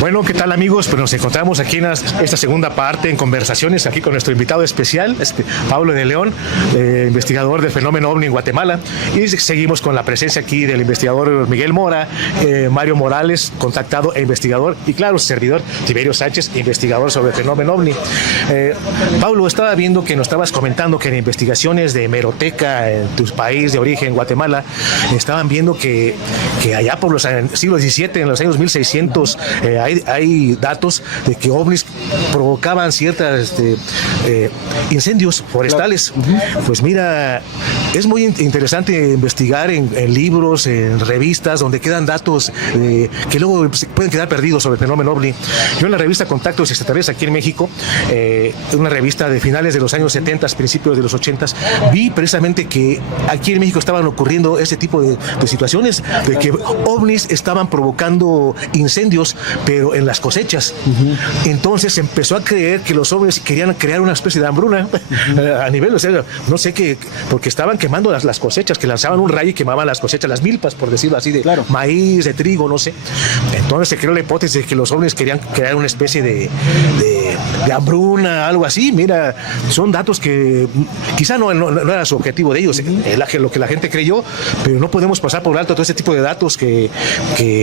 Bueno, ¿qué tal, amigos? Pues nos encontramos aquí en esta segunda parte en conversaciones aquí con nuestro invitado especial, Pablo de León, investigador del fenómeno OVNI en Guatemala, y seguimos con la presencia aquí del investigador Miguel Mora, Mario Morales, contactado e investigador, y claro, su servidor Tiberio Sánchez, investigador sobre el fenómeno OVNI. Pablo, estaba viendo que nos estabas comentando que en investigaciones de hemeroteca en tu país de origen, Guatemala, estaban viendo que allá por los siglos XVII, en los años 1600, hay datos de que ovnis provocaban ciertas incendios forestales. Claro. Pues mira, es muy interesante investigar en libros, en revistas, donde quedan datos que luego pueden quedar perdidos sobre el fenómeno OVNI. Yo en la revista Contactos Extraterrestres aquí en México, una revista de finales de los años 70, principios de los 80, vi precisamente que aquí en México estaban ocurriendo ese tipo de situaciones, de que ovnis estaban provocando incendios, pero en las cosechas. Entonces empezó a creer que los ovnis querían crear una especie de hambruna a nivel, o sea, no sé qué, porque estaban quemando las cosechas, que lanzaban un rayo y quemaban las cosechas, las milpas, por decirlo así, de maíz, de trigo, no sé. Entonces se creó la hipótesis de que los ovnis querían crear una especie de hambruna, algo así. Mira, son datos que quizá no era su objetivo de ellos, es lo que la gente creyó, pero no podemos pasar por alto todo ese tipo de datos que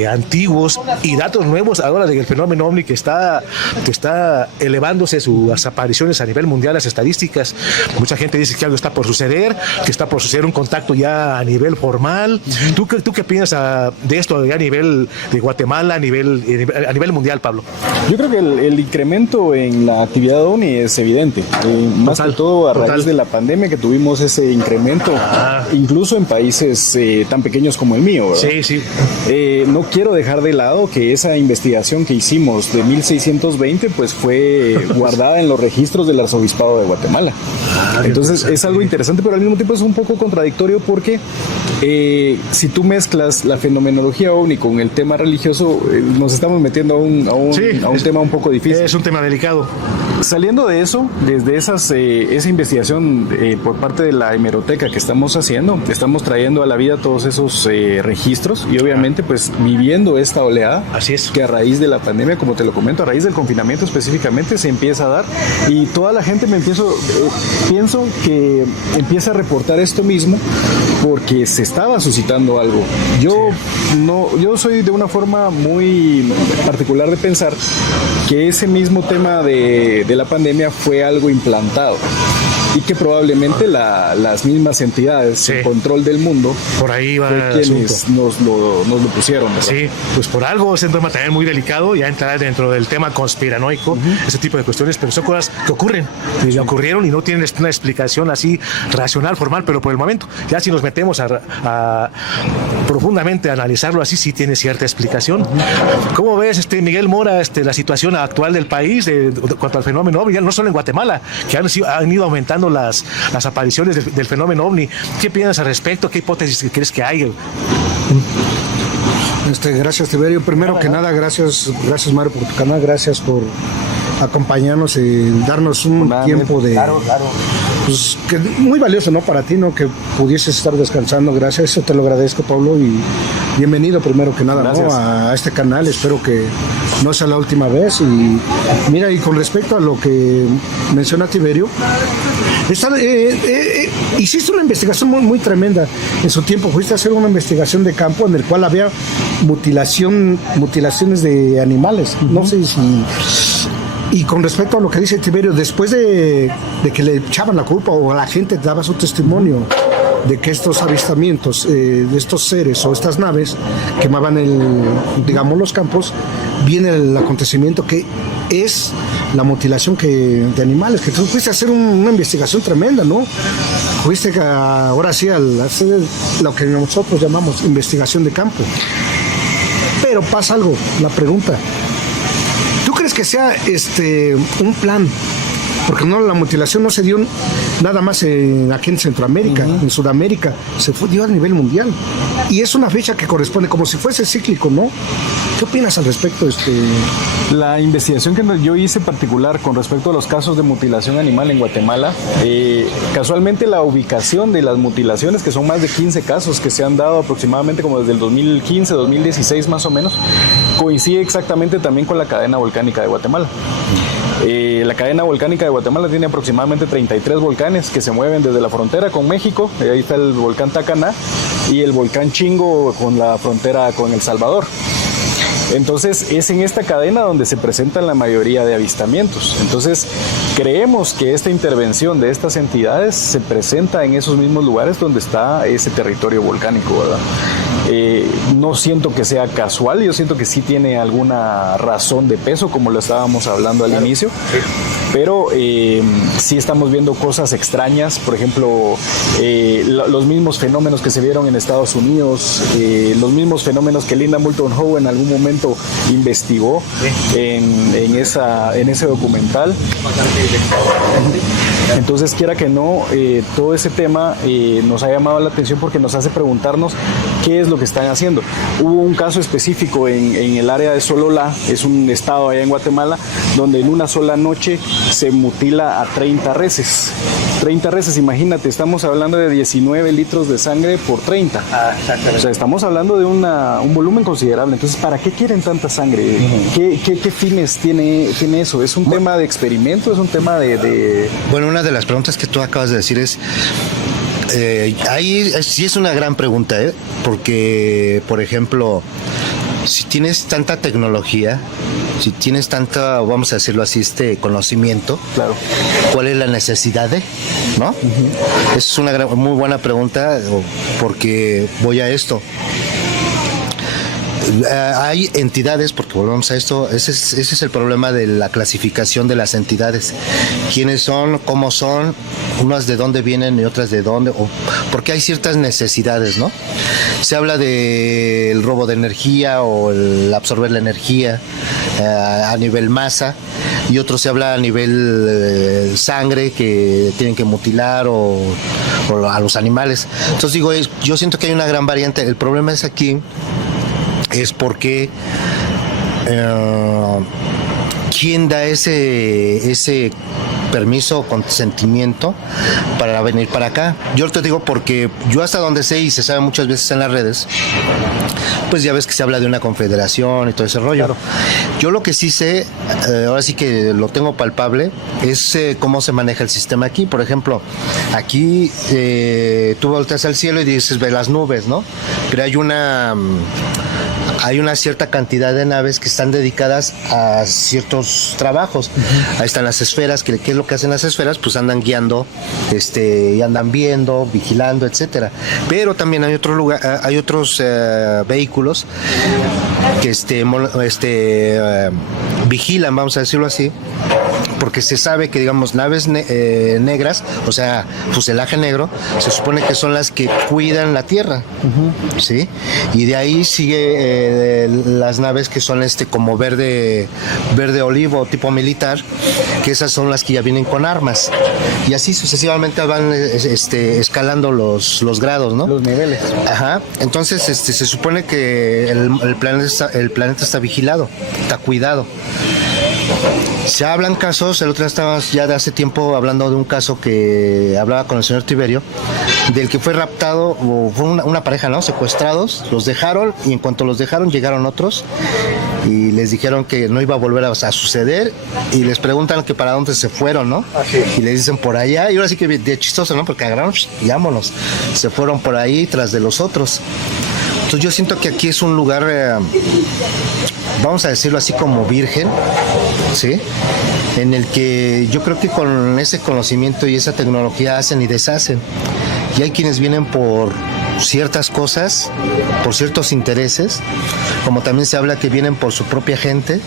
antiguos y datos nuevos ahora del fenómeno OVNI que está elevándose sus apariciones a nivel mundial, las estadísticas. Mucha gente dice que algo está por suceder, que está por suceder un contacto ya a nivel formal. ¿Tú qué piensas de esto ya a nivel de Guatemala, a nivel mundial, Pablo? Yo creo que el incremento en la actividad OVNI es evidente, más que todo a raíz de la pandemia, que tuvimos ese incremento, incluso en países tan pequeños como el mío, ¿verdad? Sí. No quiero dejar de lado que esa investigación que hicimos de 1620 pues fue guardada en los registros del Arzobispado de Guatemala. Entonces es algo interesante, pero al mismo tiempo es un poco contradictorio porque si tú mezclas la fenomenología OVNI con el tema religioso, nos estamos metiendo a un tema un poco difícil. Es un tema delicado. Saliendo de eso, desde esa investigación por parte de la hemeroteca que estamos haciendo, estamos trayendo a la vida todos esos registros y obviamente pues viviendo esta oleada. Así es. Que a raíz de la pandemia, como te lo comento, a raíz del confinamiento específicamente se empieza a dar y toda la gente pienso que empieza a reportar esto mismo porque se estaba suscitando algo. Yo soy de una forma muy particular de pensar que ese mismo tema de la pandemia fue algo implantado y que probablemente las mismas entidades en control del mundo por ahí va quienes nos lo pusieron, ¿verdad? Sí, pues por algo es un tema también muy delicado, ya entrar dentro del tema conspiranoico, ese tipo de cuestiones, pero son cosas que ocurren, y ocurrieron y no tienen una explicación así racional, formal, pero por el momento, ya si nos metemos a profundamente a analizarlo así, sí tiene cierta explicación. ¿Cómo ves, Miguel Mora, la situación actual del país cuanto al fenómeno OVNI, no solo en Guatemala, que han ido aumentando las apariciones del fenómeno OVNI? ¿Qué piensas al respecto? ¿Qué hipótesis crees que hay? Gracias, Tiberio. Primero que nada, gracias Mario por tu canal, gracias por acompañarnos y darnos un tiempo de... Claro. Pues, que muy valioso, ¿no? Para ti, ¿no? Que pudieses estar descansando. Gracias, eso te lo agradezco, Pablo, y bienvenido primero que nada, ¿no? A este canal. Espero que no sea la última vez. Y mira, y con respecto a lo que menciona Tiberio, hiciste una investigación muy tremenda en su tiempo. Fuiste a hacer una investigación de campo en el cual había mutilaciones de animales. No sé si... Y con respecto a lo que dice Tiberio, después de que le echaban la culpa o la gente daba su testimonio de que estos avistamientos de estos seres o estas naves quemaban los campos, viene el acontecimiento que es la mutilación de animales, que tú fuiste a hacer una investigación tremenda, ¿no? Fuiste ahora sí a hacer lo que nosotros llamamos investigación de campo. Pero pasa algo, la pregunta: ¿tú crees que sea un plan? Porque la mutilación no se dio nada más aquí en Centroamérica, en Sudamérica, dio a nivel mundial. Y es una fecha que corresponde como si fuese cíclico, ¿no? ¿Qué opinas al respecto? La investigación que yo hice particular con respecto a los casos de mutilación animal en Guatemala, casualmente la ubicación de las mutilaciones, que son más de 15 casos que se han dado aproximadamente como desde el 2015, 2016 más o menos, coincide exactamente también con la cadena volcánica de Guatemala. La cadena volcánica de Guatemala tiene aproximadamente 33 volcanes que se mueven desde la frontera con México. Ahí está el volcán Tacaná y el volcán Chingo con la frontera con El Salvador. Entonces es en esta cadena donde se presentan la mayoría de avistamientos. Entonces creemos que esta intervención de estas entidades se presenta en esos mismos lugares donde está ese territorio volcánico, ¿verdad? No siento que sea casual, yo siento que sí tiene alguna razón de peso, como lo estábamos hablando al inicio, pero sí estamos viendo cosas extrañas, por ejemplo, los mismos fenómenos que se vieron en Estados Unidos, los mismos fenómenos que Linda Moulton Howe en algún momento investigó en ese documental. Entonces, quiera que no, todo ese tema nos ha llamado la atención porque nos hace preguntarnos qué es lo que están haciendo. Hubo un caso específico en el área de Sololá, es un estado allá en Guatemala, donde en una sola noche se mutila a 30 reses. 30 reses, imagínate, estamos hablando de 19 litros de sangre por 30. O sea, estamos hablando de un volumen considerable. Entonces, ¿para qué quieren tanta sangre? ¿Qué fines tiene eso? ¿Es un tema de experimento? ¿Es un tema de...? Bueno, una de las preguntas que tú acabas de decir es... ahí sí es una gran pregunta, porque, por ejemplo, si tienes tanta tecnología, si tienes tanta, vamos a decirlo así, conocimiento, claro, ¿cuál es la necesidad de? ¿No? Es una muy buena pregunta, porque voy a esto. Hay entidades, porque volvemos a esto, ese es el problema de la clasificación de las entidades. ¿Quiénes son? ¿Cómo son? Unas de dónde vienen y otras de dónde, porque hay ciertas necesidades, ¿no? Se habla del robo de energía o el absorber la energía a nivel masa, y otro se habla a nivel sangre, que tienen que mutilar o a los animales. Entonces digo, yo siento que hay una gran variante. El problema es aquí es porque ¿quién da ese permiso o consentimiento para venir para acá? Yo te digo porque yo hasta donde sé, y se sabe muchas veces en las redes, pues ya ves que se habla de una confederación y todo ese rollo. Claro. Yo lo que sí sé, ahora sí que lo tengo palpable, es cómo se maneja el sistema aquí. Por ejemplo, aquí tú volteas al cielo y dices, ve las nubes, ¿no? Pero hay una cierta cantidad de naves que están dedicadas a ciertos trabajos. Ahí están las esferas, ¿qué es lo que hacen las esferas? Pues andan guiando, y andan viendo, vigilando, etcétera. Pero también hay otros vehículos que vigilan, vamos a decirlo así, porque se sabe que, digamos, naves negras, o sea, fuselaje negro, se supone que son las que cuidan la Tierra, ¿sí? Y de ahí sigue las naves que son como verde olivo, tipo militar, que esas son las que ya vienen con armas. Y así sucesivamente van escalando los grados, ¿no? Los niveles. Ajá. Entonces, se supone que el planeta está vigilado, está cuidado. Se hablan casos, el otro día estábamos ya de hace tiempo hablando de un caso que hablaba con el señor Tiberio, del que fue raptado, o fue una pareja, ¿no? Secuestrados, los dejaron, y en cuanto los dejaron llegaron otros y les dijeron que no iba a volver a suceder, y les preguntan que para dónde se fueron, ¿no? Y les dicen por allá, y ahora sí que de chistoso, ¿no? Porque agarraron y vámonos, se fueron por ahí tras de los otros. Entonces yo siento que aquí es un lugar, vamos a decirlo así, como virgen, ¿sí? En el que yo creo que con ese conocimiento y esa tecnología hacen y deshacen. Y hay quienes vienen por ciertas cosas, por ciertos intereses, como también se habla que vienen por su propia gente,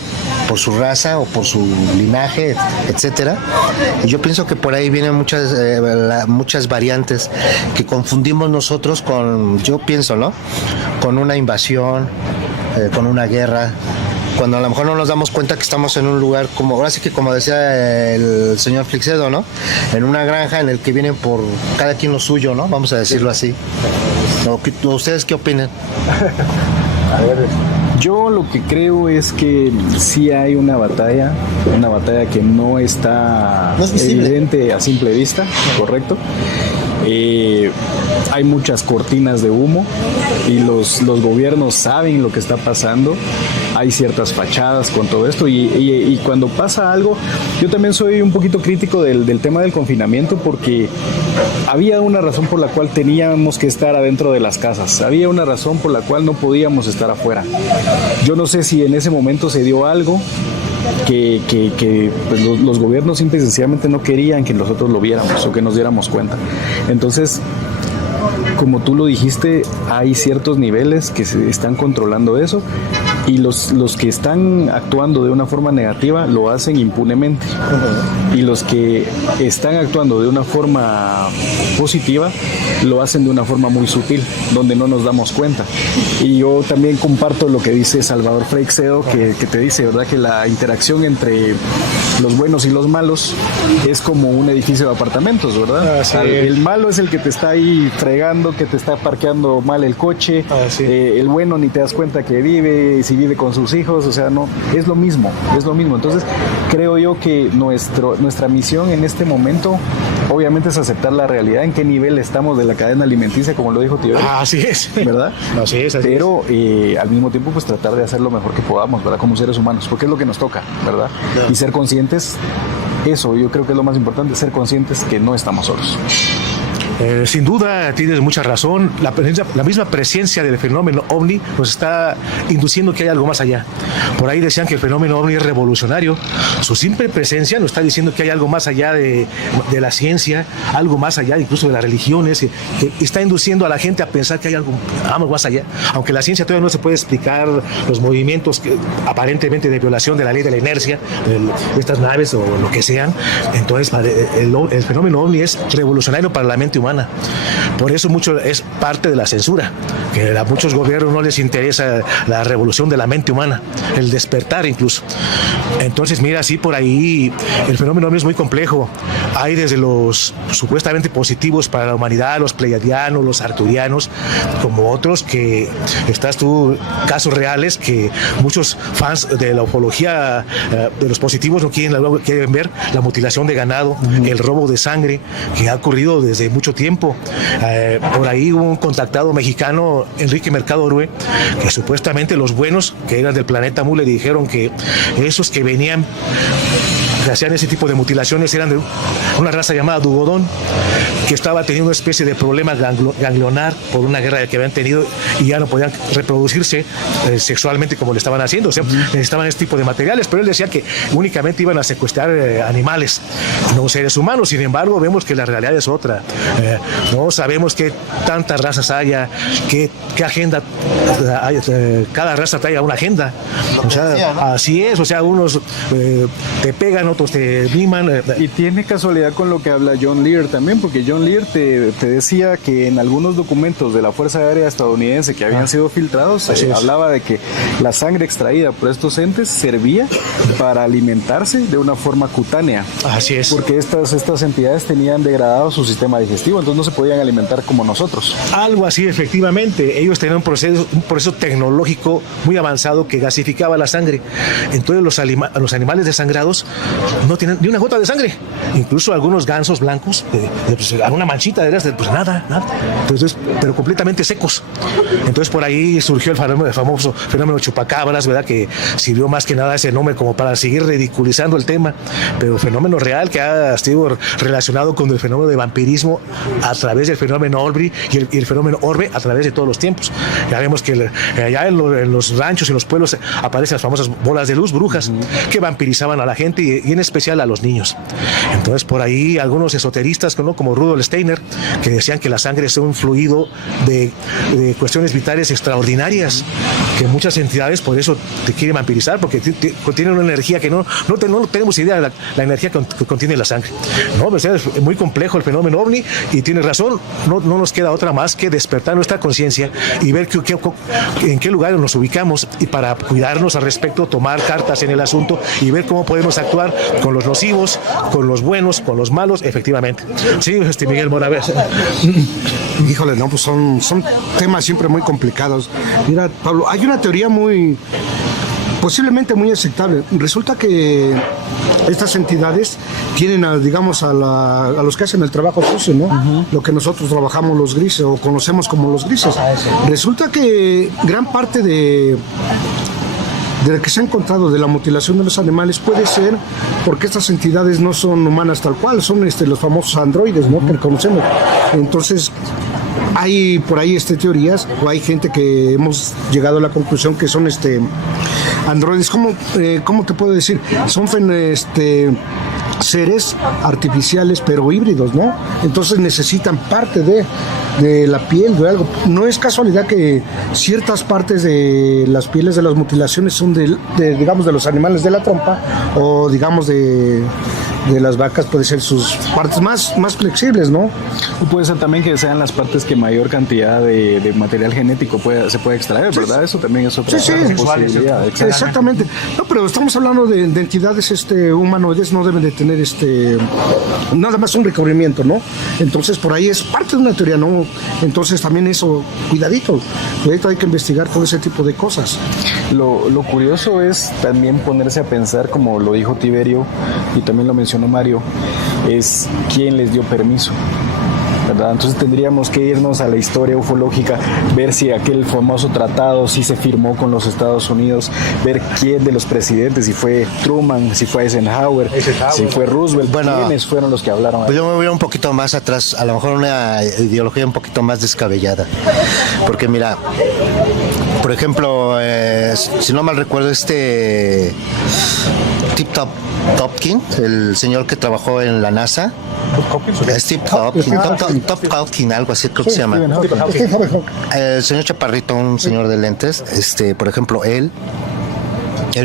por su raza o por su linaje, etcétera. Y yo pienso que por ahí vienen muchas variantes que confundimos nosotros con, yo pienso, ¿no? Con una invasión, con una guerra, cuando a lo mejor no nos damos cuenta que estamos en un lugar, como ahora sí que como decía el señor Flixedo, ¿no? En una granja en el que vienen por cada quien lo suyo, ¿no? Vamos a decirlo así. ¿Ustedes qué opinan? A ver, yo lo que creo es que sí hay una batalla que no está evidente a simple vista, correcto. Hay muchas cortinas de humo y los gobiernos saben lo que está pasando. Hay ciertas fachadas con todo esto y cuando pasa algo, yo también soy un poquito crítico del tema del confinamiento, porque había una razón por la cual teníamos que estar adentro de las casas, había una razón por la cual no podíamos estar afuera. Yo no sé si en ese momento se dio algo que pues los gobiernos simple y sencillamente no querían que nosotros lo viéramos o que nos diéramos cuenta. Entonces, como tú lo dijiste, hay ciertos niveles que se están controlando eso, y los que están actuando de una forma negativa lo hacen impunemente, y los que están actuando de una forma positiva lo hacen de una forma muy sutil, donde no nos damos cuenta. Y yo también comparto lo que dice Salvador Freixedo, que te dice, ¿verdad?, que la interacción entre los buenos y los malos es como un edificio de apartamentos, ¿verdad? El malo es el que te está ahí fregando, que te está parqueando mal el coche. El bueno ni te das cuenta que vive, si vive con sus hijos, o sea, no, es lo mismo. Entonces, creo yo que nuestra misión en este momento, obviamente, es aceptar la realidad, en qué nivel estamos de la cadena alimenticia, como lo dijo Tío. Así es. ¿Verdad? Así es. Pero al mismo tiempo, pues tratar de hacer lo mejor que podamos, ¿verdad? Como seres humanos, porque es lo que nos toca, ¿verdad? Y ser conscientes, eso yo creo que es lo más importante, ser conscientes que no estamos solos. Sin duda tienes mucha razón. La misma presencia del fenómeno ovni nos está induciendo que hay algo más allá. Por ahí decían que el fenómeno ovni es revolucionario. Su simple presencia nos está diciendo que hay algo más allá de la ciencia, algo más allá incluso de las religiones, que está induciendo a la gente a pensar que hay algo más allá. Aunque la ciencia todavía no se puede explicar los movimientos aparentemente de violación de la ley de la inercia de estas naves o lo que sean. Entonces el fenómeno ovni es revolucionario para la mente humana. Por eso mucho es parte de la censura, que a muchos gobiernos no les interesa la revolución de la mente humana, el despertar incluso. Entonces, mira, sí, por ahí el fenómeno es muy complejo. Hay desde los supuestamente positivos para la humanidad, los pleiadianos, los arturianos, como otros que estás tú, casos reales que muchos fans de la ufología de los positivos no quieren ver, la mutilación de ganado, el robo de sangre que ha ocurrido desde mucho tiempo. Por ahí hubo un contactado mexicano, Enrique Mercado Orue, que supuestamente los buenos que eran del planeta Mu le dijeron que esos que venían, que hacían ese tipo de mutilaciones, eran de una raza llamada Dugodón, que estaba teniendo una especie de problema ganglionar por una guerra que habían tenido y ya no podían reproducirse sexualmente como le estaban haciendo, o sea, necesitaban este tipo de materiales, pero él decía que únicamente iban a secuestrar animales, no seres humanos. Sin embargo, vemos que la realidad es otra. No sabemos qué tantas razas haya, qué agenda hay, cada raza trae una agenda, o sea, así es, o sea, unos te pegan, otros te miman. Y tiene casualidad con lo que habla John Lear también, porque John Lear te decía que en algunos documentos de la Fuerza Aérea estadounidense que habían sido filtrados, hablaba de que la sangre extraída por estos entes servía para alimentarse de una forma cutánea. Así es. Porque estas entidades tenían degradado su sistema digestivo, entonces no se podían alimentar como nosotros. Algo así, efectivamente. Ellos tenían un proceso tecnológico muy avanzado que gasificaba la sangre. Entonces los animales desangrados no tienen ni una gota de sangre. Incluso algunos gansos blancos, pues, una manchita de pues nada. Entonces, pero completamente secos. Entonces por ahí surgió el famoso fenómeno chupacabras, ¿verdad? Que sirvió más que nada ese nombre como para seguir ridiculizando el tema, pero fenómeno real que ha sido relacionado con el fenómeno de vampirismo a través del fenómeno Orbe y el fenómeno Orbe a través de todos los tiempos. Ya vemos que allá en los ranchos y en los pueblos aparecen las famosas bolas de luz, brujas, que vampirizaban a la gente y en especial a los niños. Entonces por ahí algunos esoteristas, ¿no?, como Rudolf Steiner, que decían que la sangre es un fluido de cuestiones vitales extraordinarias, que muchas entidades por eso te quieren vampirizar, porque contienen una energía que no tenemos idea de la energía que contiene la sangre. No, pues es muy complejo el fenómeno ovni y tienes razón, no nos queda otra más que despertar nuestra conciencia y ver en qué lugar nos ubicamos, y para cuidarnos al respecto tomar cartas en el asunto y ver cómo podemos actuar con los nocivos, con los buenos, con los malos, efectivamente. Sí, Miguel Moravés. Híjole, no, pues son temas siempre muy complicados. Mira, Pablo, hay una teoría muy posiblemente muy aceptable. Resulta que estas entidades tienen, digamos, a los que hacen el trabajo sucio, ¿no? Lo que nosotros trabajamos los grises o conocemos como los grises. Resulta que gran parte de lo que se ha encontrado de la mutilación de los animales puede ser porque estas entidades no son humanas tal cual, son los famosos androides, ¿no? Que conocemos. Entonces, hay por ahí teorías, o hay gente que hemos llegado a la conclusión que son androides. ¿Cómo te puedo decir? Son seres artificiales pero híbridos, ¿no? Entonces necesitan parte de la piel, de algo. No es casualidad que ciertas partes de las pieles de las mutilaciones son digamos, de los animales de la trompa, o digamos de las vacas puede ser sus partes más flexibles, ¿no? O puede ser también que sean las partes que mayor cantidad de material genético se puede extraer, ¿verdad? Eso también es otra posibilidad. Exactamente. No, pero estamos hablando de entidades humanoides, no deben de tener nada más un recubrimiento, ¿no? Entonces por ahí es parte de una teoría, ¿no? Entonces también eso, cuidadito hay que investigar todo ese tipo de cosas. Lo curioso es también ponerse a pensar, como lo dijo Tiberio y también lo mencionó Mario, es quién les dio permiso, ¿verdad? Entonces tendríamos que irnos a la historia ufológica, ver si aquel famoso tratado sí se firmó con los Estados Unidos, ver quién de los presidentes, si fue Truman, si fue Eisenhower, si fue Roosevelt, quiénes fueron los que hablaron. Pues yo me voy un poquito más atrás, a lo mejor una ideología un poquito más descabellada, porque mira, por ejemplo, si no mal recuerdo, Topkin, el señor que trabajó en la NASA, Steve Topkin, algo así creo que se llama. El señor Chaparrito, un señor de lentes, por ejemplo, él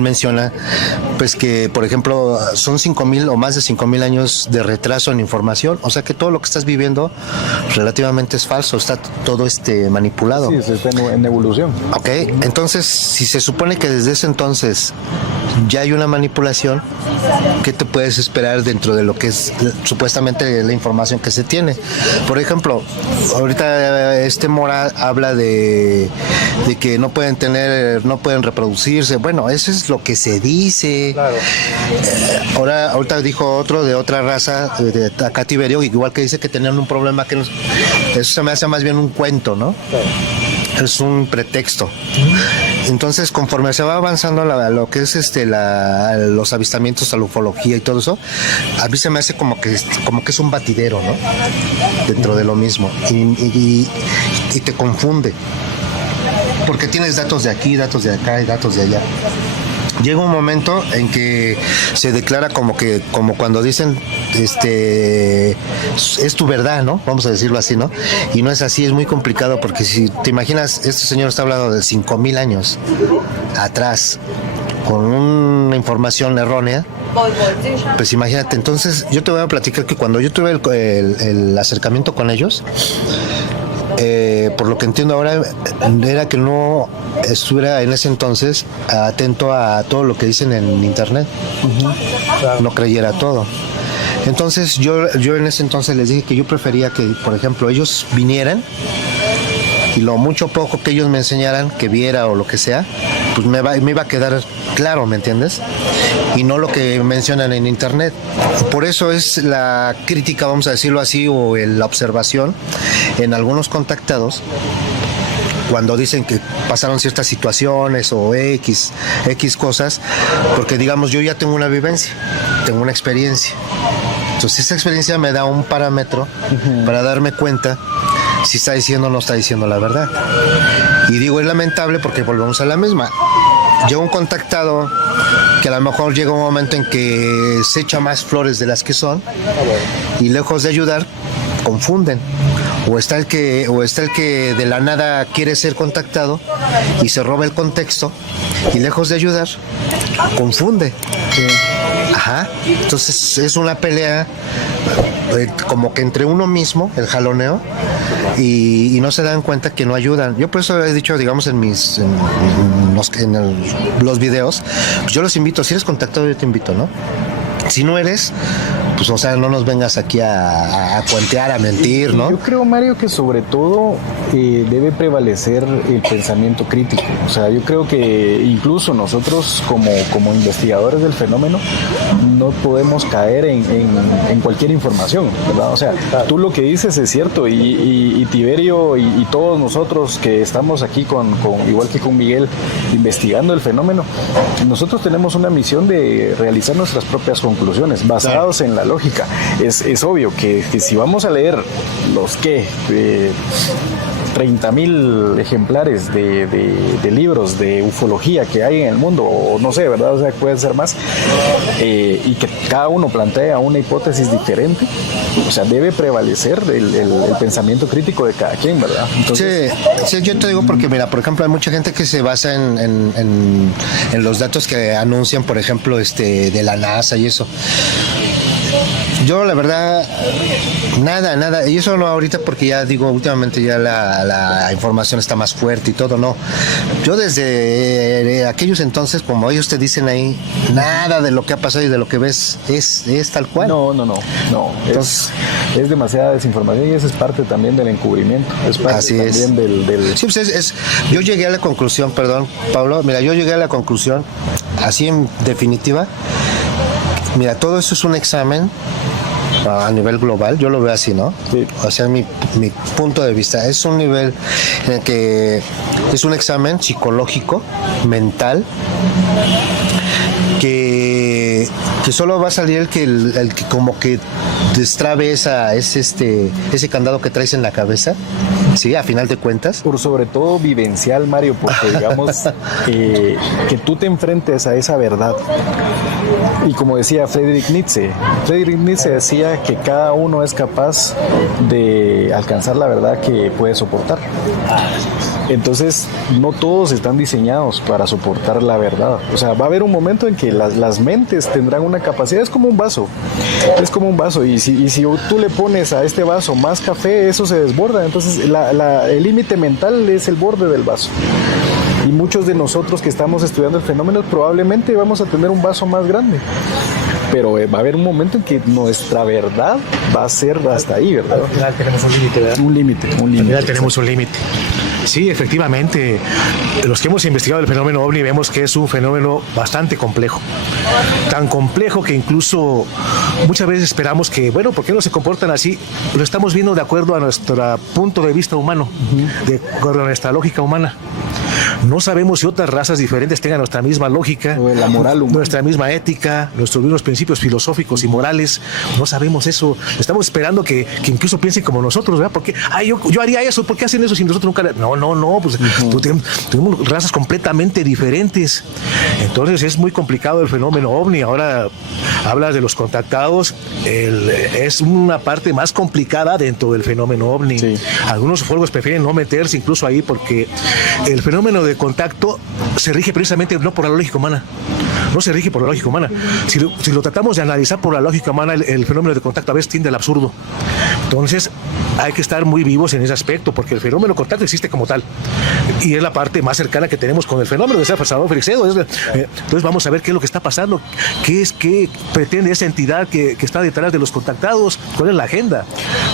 menciona pues que, por ejemplo, son 5,000 o más de 5,000 años de retraso en información, o sea que todo lo que estás viviendo relativamente es falso, está todo manipulado. Sí, está en evolución. Ok, entonces si se supone que desde ese entonces ya hay una manipulación, ¿qué te puedes esperar dentro de lo que es supuestamente la información que se tiene? Por ejemplo, ahorita Mora habla de que no pueden reproducirse. Bueno, eso es lo que se dice. Claro. Ahorita dijo otro de otra raza, de acá Tiberio, igual que dice que tenían un problema que eso se me hace más bien un cuento, ¿no? Claro. Es un pretexto. Entonces, conforme se va avanzando lo que es los avistamientos a la ufología y todo eso, a mí se me hace como que es un batidero, ¿no? Dentro de lo mismo. Y te confunde. Porque tienes datos de aquí, datos de acá y datos de allá. Llega un momento en que se declara como cuando dicen es tu verdad, ¿no? Vamos a decirlo así, ¿no? Y no es así, es muy complicado, porque si te imaginas, este señor está hablando de 5,000 años atrás con una información errónea. Pues imagínate. Entonces yo te voy a platicar que cuando yo tuve el acercamiento con ellos, por lo que entiendo ahora, era que no estuviera en ese entonces atento a todo lo que dicen en internet. No creyera todo. Entonces yo en ese entonces les dije que yo prefería que, por ejemplo, ellos vinieran y lo mucho o poco que ellos me enseñaran, que viera o lo que sea, pues me iba a quedar claro, ¿me entiendes? Y no lo que mencionan en internet. Por eso es la crítica, vamos a decirlo así, o la observación en algunos contactados, cuando dicen que pasaron ciertas situaciones o X cosas, porque digamos, yo ya tengo una vivencia, tengo una experiencia. Entonces esa experiencia me da un parámetro para darme cuenta si está diciendo o no está diciendo la verdad. Y digo, es lamentable porque volvemos a la misma. Llega un contactado que a lo mejor llega un momento en que se echa más flores de las que son, y lejos de ayudar, confunden. O está el que de la nada quiere ser contactado y se roba el contexto, y lejos de ayudar, confunde. Sí. Ajá. Entonces es una pelea como que entre uno mismo, el jaloneo, y no se dan cuenta que no ayudan. Yo por eso he dicho, digamos, en los videos, pues yo los invito. Si eres contactado, yo te invito, ¿no? Si no eres, pues, o sea, no nos vengas aquí a cuentear, a mentir, ¿no? Yo creo, Mario, que sobre todo debe prevalecer el pensamiento crítico. O sea, yo creo que incluso nosotros como investigadores del fenómeno no podemos caer en cualquier información, ¿verdad? O sea, tú lo que dices es cierto y Tiberio y todos nosotros que estamos aquí igual que con Miguel, investigando el fenómeno, nosotros tenemos una misión de realizar nuestras propias conclusiones basados en la lógica. Es obvio que si vamos a leer los 30,000 ejemplares de libros de ufología que hay en el mundo, o no sé, ¿verdad? O sea, pueden ser más, y que cada uno plantea una hipótesis diferente, o sea, debe prevalecer el pensamiento crítico de cada quien, ¿verdad? Entonces, sí, yo te digo porque, mira, por ejemplo, hay mucha gente que se basa en los datos que anuncian, por ejemplo, de la NASA y eso. Yo, la verdad, nada, y eso no ahorita porque ya digo, últimamente ya la información está más fuerte y todo, no. Yo desde aquellos entonces, como ellos te dicen ahí, nada de lo que ha pasado y de lo que ves es tal cual. No. Entonces, es demasiada desinformación y eso es parte también del encubrimiento. Es parte así también del... Sí, pues yo llegué a la conclusión, perdón, Pablo, mira, yo llegué a la conclusión, así en definitiva, mira, todo eso es un examen a nivel global, yo lo veo así, ¿no? Sí. O sea, mi punto de vista es un nivel en el que es un examen psicológico, mental, que solo va a salir el que como que destrabe ese candado que traes en la cabeza, sí, a final de cuentas. Por sobre todo vivencial, Mario, porque digamos que tú te enfrentes a esa verdad. Y como decía Friedrich Nietzsche decía que cada uno es capaz de alcanzar la verdad que puede soportar. Entonces, no todos están diseñados para soportar la verdad. O sea, va a haber un momento en que las mentes tendrán una capacidad. Es como un vaso. Y si tú le pones a este vaso más café, eso se desborda. Entonces, el límite mental es el borde del vaso. Y muchos de nosotros que estamos estudiando el fenómeno probablemente vamos a tener un vaso más grande. Pero va a haber un momento en que nuestra verdad va a ser hasta ahí, ¿verdad? Al final tenemos un límite, ¿verdad? Un límite. Al final tenemos un límite. Sí, efectivamente, los que hemos investigado el fenómeno OVNI vemos que es un fenómeno bastante complejo. Tan complejo que incluso muchas veces esperamos que, bueno, ¿por qué no se comportan así? Lo estamos viendo de acuerdo a nuestro punto de vista humano, de acuerdo a nuestra lógica humana. No sabemos si otras razas diferentes tengan nuestra misma lógica, la moral humana, nuestra misma ética, nuestros mismos principios filosóficos y morales. No sabemos eso. Estamos esperando que incluso piensen como nosotros, ¿verdad? Porque yo haría eso. ¿Por qué hacen eso si nosotros nunca? No. Pues tenemos razas completamente diferentes. Entonces es muy complicado el fenómeno OVNI. Ahora hablas de los contactados. Es una parte más complicada dentro del fenómeno OVNI. Sí. Algunos ufólogos prefieren no meterse incluso ahí porque el fenómeno de contacto se rige precisamente no por la lógica humana. No se rige por la lógica humana. Si lo tratamos de analizar por la lógica humana, el fenómeno de contacto a veces tiende al absurdo. Entonces hay que estar muy vivos en ese aspecto porque el fenómeno de contacto existe como tal y es la parte más cercana que tenemos con el fenómeno de Salvador Félix Edo. Entonces vamos a ver qué es lo que está pasando, qué pretende esa entidad que está detrás de los contactados, cuál es la agenda.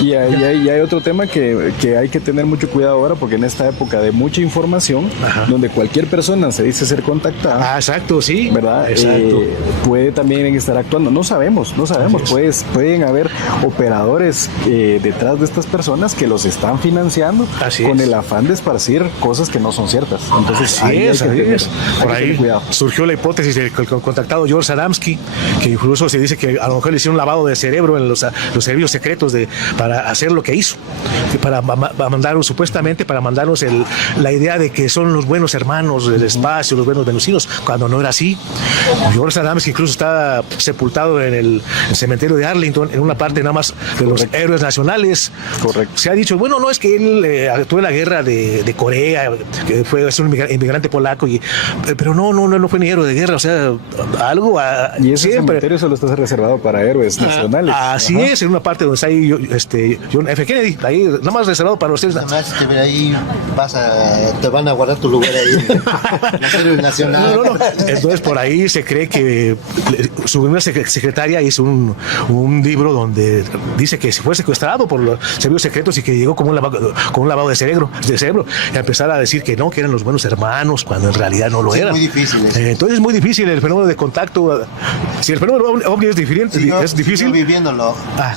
Y hay otro tema que hay que tener mucho cuidado ahora porque en esta época de mucha información, donde cualquier persona se dice ser contactada, exacto, sí, ¿verdad? Puede también estar actuando. No sabemos. Pueden haber operadores detrás de estas personas que los están financiando con el afán de esparcir cosas que no son ciertas. Entonces, así es. Por ahí surgió la hipótesis del contactado George Adamski, que incluso se dice que a lo mejor le hicieron un lavado de cerebro en los servicios secretos para hacer lo que hizo, para mandarnos supuestamente para mandarnos la idea de que son los buenos hermanos del espacio, los buenos venusinos, cuando no era así. George Adamski incluso está sepultado en el cementerio de Arlington, en una parte nada más de los héroes nacionales. Correcto. Se ha dicho, bueno, no es que él actuó en la guerra de Corea, que es un inmigrante polaco, pero no fue ni héroe de guerra, o sea, algo. Y ese cementerio solo está reservado para héroes nacionales. Así es, en una parte donde está ahí John F. Kennedy, ahí nada más reservado para ustedes. Nada más que ahí te van a guardar tu lugar ahí, los héroes nacionales. No. Entonces por ahí y se cree que su primera secretaria hizo un libro donde dice que fue secuestrado por los servicios secretos y que llegó como un lavado de cerebro, y a empezar a decir que no, que eran los buenos hermanos, cuando en realidad no lo eran. Es muy difícil eso. Entonces es muy difícil el fenómeno de contacto. Si el fenómeno ovni es diferente, es difícil. Viviéndolo,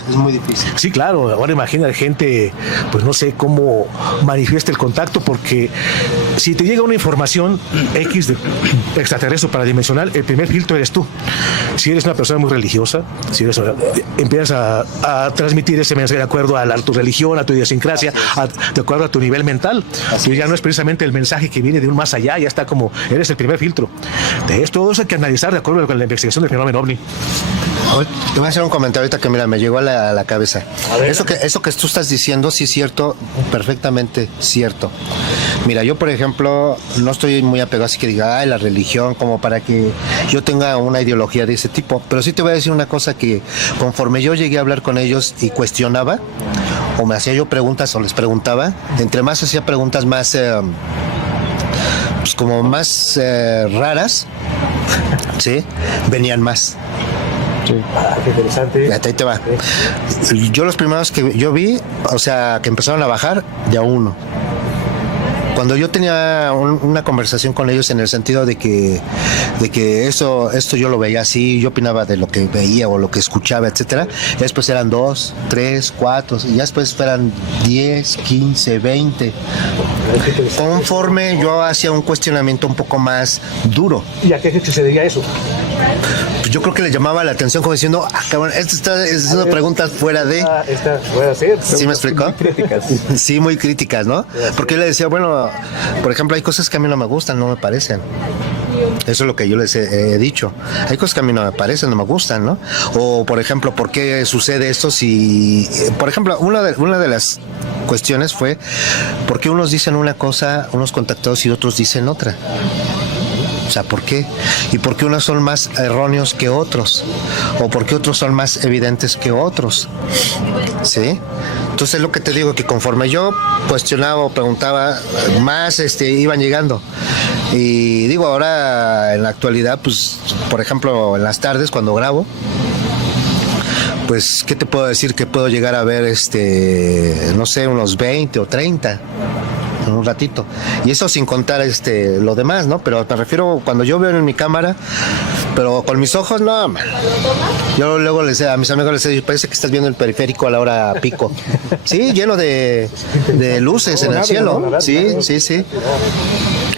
es muy difícil. Sí, claro. Ahora imagina gente, pues no sé cómo manifiesta el contacto, porque si te llega una información X de extraterrestre paradimensional, el primer filtro eres tú. Si eres una persona muy religiosa, si eres, empiezas a transmitir ese mensaje de acuerdo a tu religión, a tu idiosincrasia, de acuerdo a tu nivel mental. Y ya no es precisamente el mensaje que viene de un más allá, ya está como, eres el primer filtro. Todo eso hay que analizar de acuerdo con la investigación del fenómeno ovni. Te voy a hacer un comentario ahorita que, mira, me llegó a la cabeza. Eso que tú estás diciendo, sí es cierto, perfectamente cierto. Mira, yo, por ejemplo, no estoy muy apegado así que diga, la religión, como para que yo tenga una ideología de ese tipo. Pero sí te voy a decir una cosa, que conforme yo llegué a hablar con ellos y cuestionaba, o me hacía yo preguntas o les preguntaba, entre más hacía preguntas más, pues como más raras, ¿sí? Venían más. Sí. Qué interesante. Ahí te va. Yo los primeros que yo vi, o sea, que empezaron a bajar, de a uno. Cuando yo tenía una conversación con ellos en el sentido de que esto yo lo veía así, yo opinaba de lo que veía o lo que escuchaba, etcétera, y después eran 2, 3, 4, y ya después eran 10, 15, 20. Conforme yo hacía un cuestionamiento un poco más duro. ¿Y a qué se debía eso? Pues yo creo que le llamaba la atención como diciendo, cabrón, esto está haciendo preguntas fuera de... puede ser. ¿Sí me explicó? Muy críticas. Sí, muy críticas, ¿no? Porque yo le decía, bueno, por ejemplo, hay cosas que a mí no me gustan, no me parecen. Eso es lo que yo les he dicho. Hay cosas que a mí no me parecen, no me gustan, ¿no? O, por ejemplo, ¿por qué sucede esto si... Por ejemplo, una de las cuestiones fue ¿por qué unos dicen una cosa, unos contactados, y otros dicen otra? O sea, ¿por qué? ¿Y por qué unos son más erróneos que otros? ¿O por qué otros son más evidentes que otros? ¿Sí? Entonces, lo que te digo, que conforme yo cuestionaba o preguntaba, más iban llegando. Y digo, ahora en la actualidad, pues, por ejemplo, en las tardes cuando grabo, pues, ¿qué te puedo decir? Que puedo llegar a ver, no sé, unos 20 o 30 en un ratito. Y eso sin contar lo demás, ¿no? Pero me refiero cuando yo veo en mi cámara, pero con mis ojos, no, man. Yo luego a mis amigos les digo, parece que estás viendo el periférico a la hora pico. Sí, lleno de luces en el cielo. Sí, sí, sí.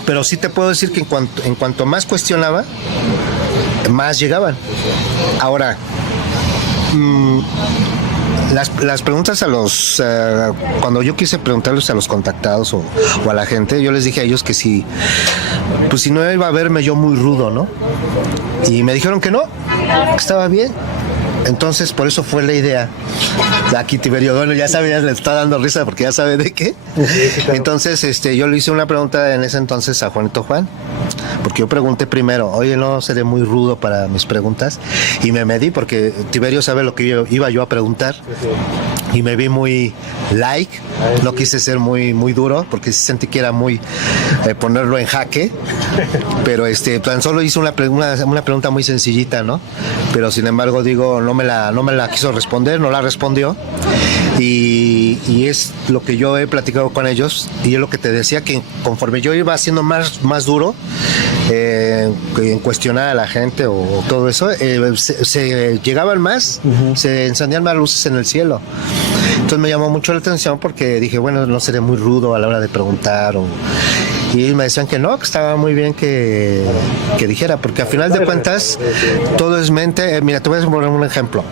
Pero sí te puedo decir que en cuanto más cuestionaba, más llegaban. Ahora, las preguntas a los... cuando yo quise preguntarles a los contactados o a la gente, yo les dije a ellos que si no iba a verme yo muy rudo, ¿no? Y me dijeron que no, que estaba bien. Entonces, por eso fue la idea. Aquí Tiberio, bueno, ya sabe, ya le está dando risa porque ya sabe de qué. Entonces, yo le hice una pregunta en ese entonces a Juanito Juan, porque yo pregunté primero, oye, no seré muy rudo para mis preguntas, y me medí porque Tiberio sabe lo que iba yo a preguntar, y me vi muy light, no quise ser muy, muy duro, porque sentí que era muy ponerlo en jaque, pero tan solo hice una pregunta muy sencillita, ¿no? Pero sin embargo, digo, no me la quiso responder, no la respondió, y es lo que yo he platicado con ellos, y es lo que te decía, que conforme yo iba haciendo más duro en cuestionar a la gente o todo eso, se llegaban más, se encendían más luces en el cielo. Entonces me llamó mucho la atención porque dije, bueno, no seré muy rudo a la hora de preguntar y ellos me decían que no, que estaba muy bien que dijera, porque al final de cuentas todo es mente. Mira, te voy a poner un ejemplo.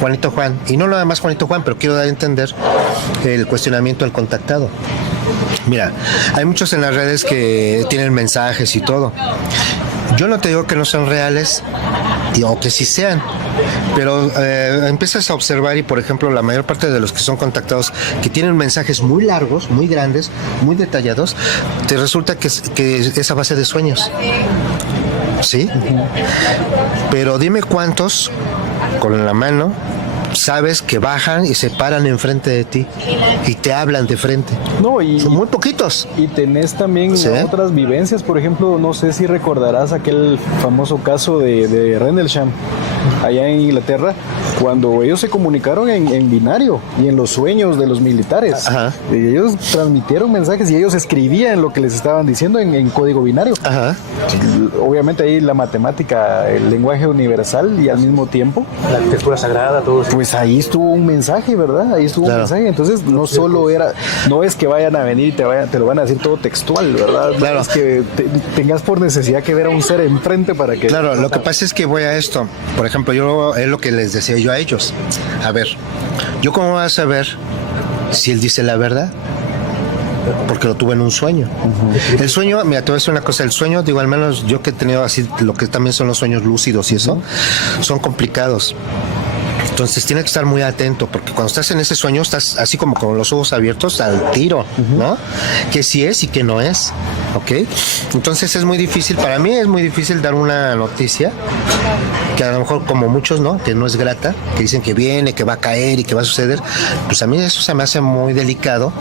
Juanito Juan, y no nada más Juanito Juan, pero quiero dar a entender el cuestionamiento del contactado. Mira, hay muchos en las redes que tienen mensajes y todo. Yo no te digo que no sean reales, o que sí sean, pero empiezas a observar, y por ejemplo la mayor parte de los que son contactados que tienen mensajes muy largos, muy grandes, muy detallados, te resulta que es a base de sueños, ¿sí? Pero dime cuántos con la mano sabes que bajan y se paran enfrente de ti y te hablan de frente. No, y son muy poquitos. Y tenés también otras vivencias, por ejemplo, no sé si recordarás aquel famoso caso de Rendlesham, allá en Inglaterra, cuando ellos se comunicaron en binario y en los sueños de los militares. Ajá. Y ellos transmitieron mensajes y ellos escribían lo que les estaban diciendo en código binario. Ajá. Obviamente ahí la matemática, el lenguaje universal y al mismo tiempo La arquitectura sagrada, todo eso. pues ahí estuvo un mensaje, ¿verdad? Ahí estuvo un mensaje. Entonces no solo no es que vayan a venir y te lo van a decir todo textual, ¿verdad? Claro. No es que tengas por necesidad que ver a un ser enfrente para que... Claro, lo que pasa es que voy a esto. Por ejemplo, yo es lo que les decía yo a ellos. A ver, ¿yo cómo voy a saber si él dice la verdad? Porque lo tuve en un sueño. El sueño, mira, te voy a decir una cosa, el sueño, digo, al menos yo que he tenido así, lo que también son los sueños lúcidos y eso, son complicados. Entonces tienes que estar muy atento, porque cuando estás en ese sueño estás así como con los ojos abiertos al tiro, ¿no? Que sí es y que no es, ¿ok? Entonces es muy difícil, para mí es muy difícil dar una noticia que a lo mejor como muchos, ¿no? Que no es grata, que dicen que viene, que va a caer y que va a suceder. Pues a mí eso se me hace muy delicado,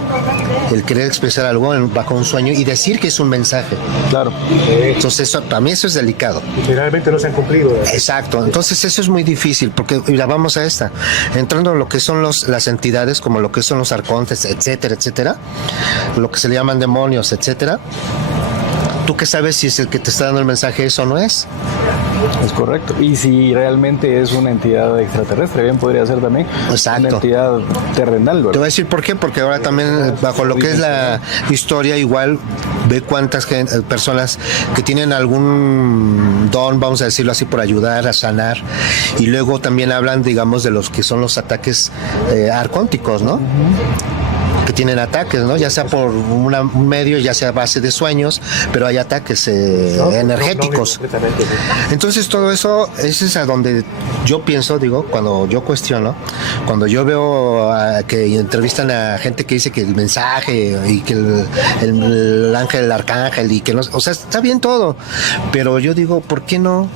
el querer expresar algo bajo un sueño y decir que es un mensaje. Claro. Entonces eso, para mí eso es delicado. Generalmente no se han cumplido. Exacto, entonces eso es muy difícil, porque mira, vamos a esta, entrando en lo que son las entidades, como lo que son los arcontes, etcétera, etcétera, lo que se le llaman demonios, etcétera. ¿Tú qué sabes si es el que te está dando el mensaje eso o no es? Es correcto. Y si realmente es una entidad extraterrestre, bien podría ser también Exacto. una entidad terrenal, ¿verdad? Te voy a decir por qué, porque ahora también bajo lo que es la historia igual ve cuántas personas que tienen algún don, vamos a decirlo así, por ayudar a sanar, y luego también hablan, digamos, de los que son los ataques arcónticos, ¿no? Que tienen ataques, ¿no? Ya sea por un medio, ya sea a base de sueños, pero hay ataques energéticos. Entonces todo eso es a donde yo pienso, digo, cuando yo cuestiono, cuando yo veo que entrevistan a gente que dice que el mensaje y que el ángel, el arcángel y que no, o sea, está bien todo, pero yo digo, ¿por qué no?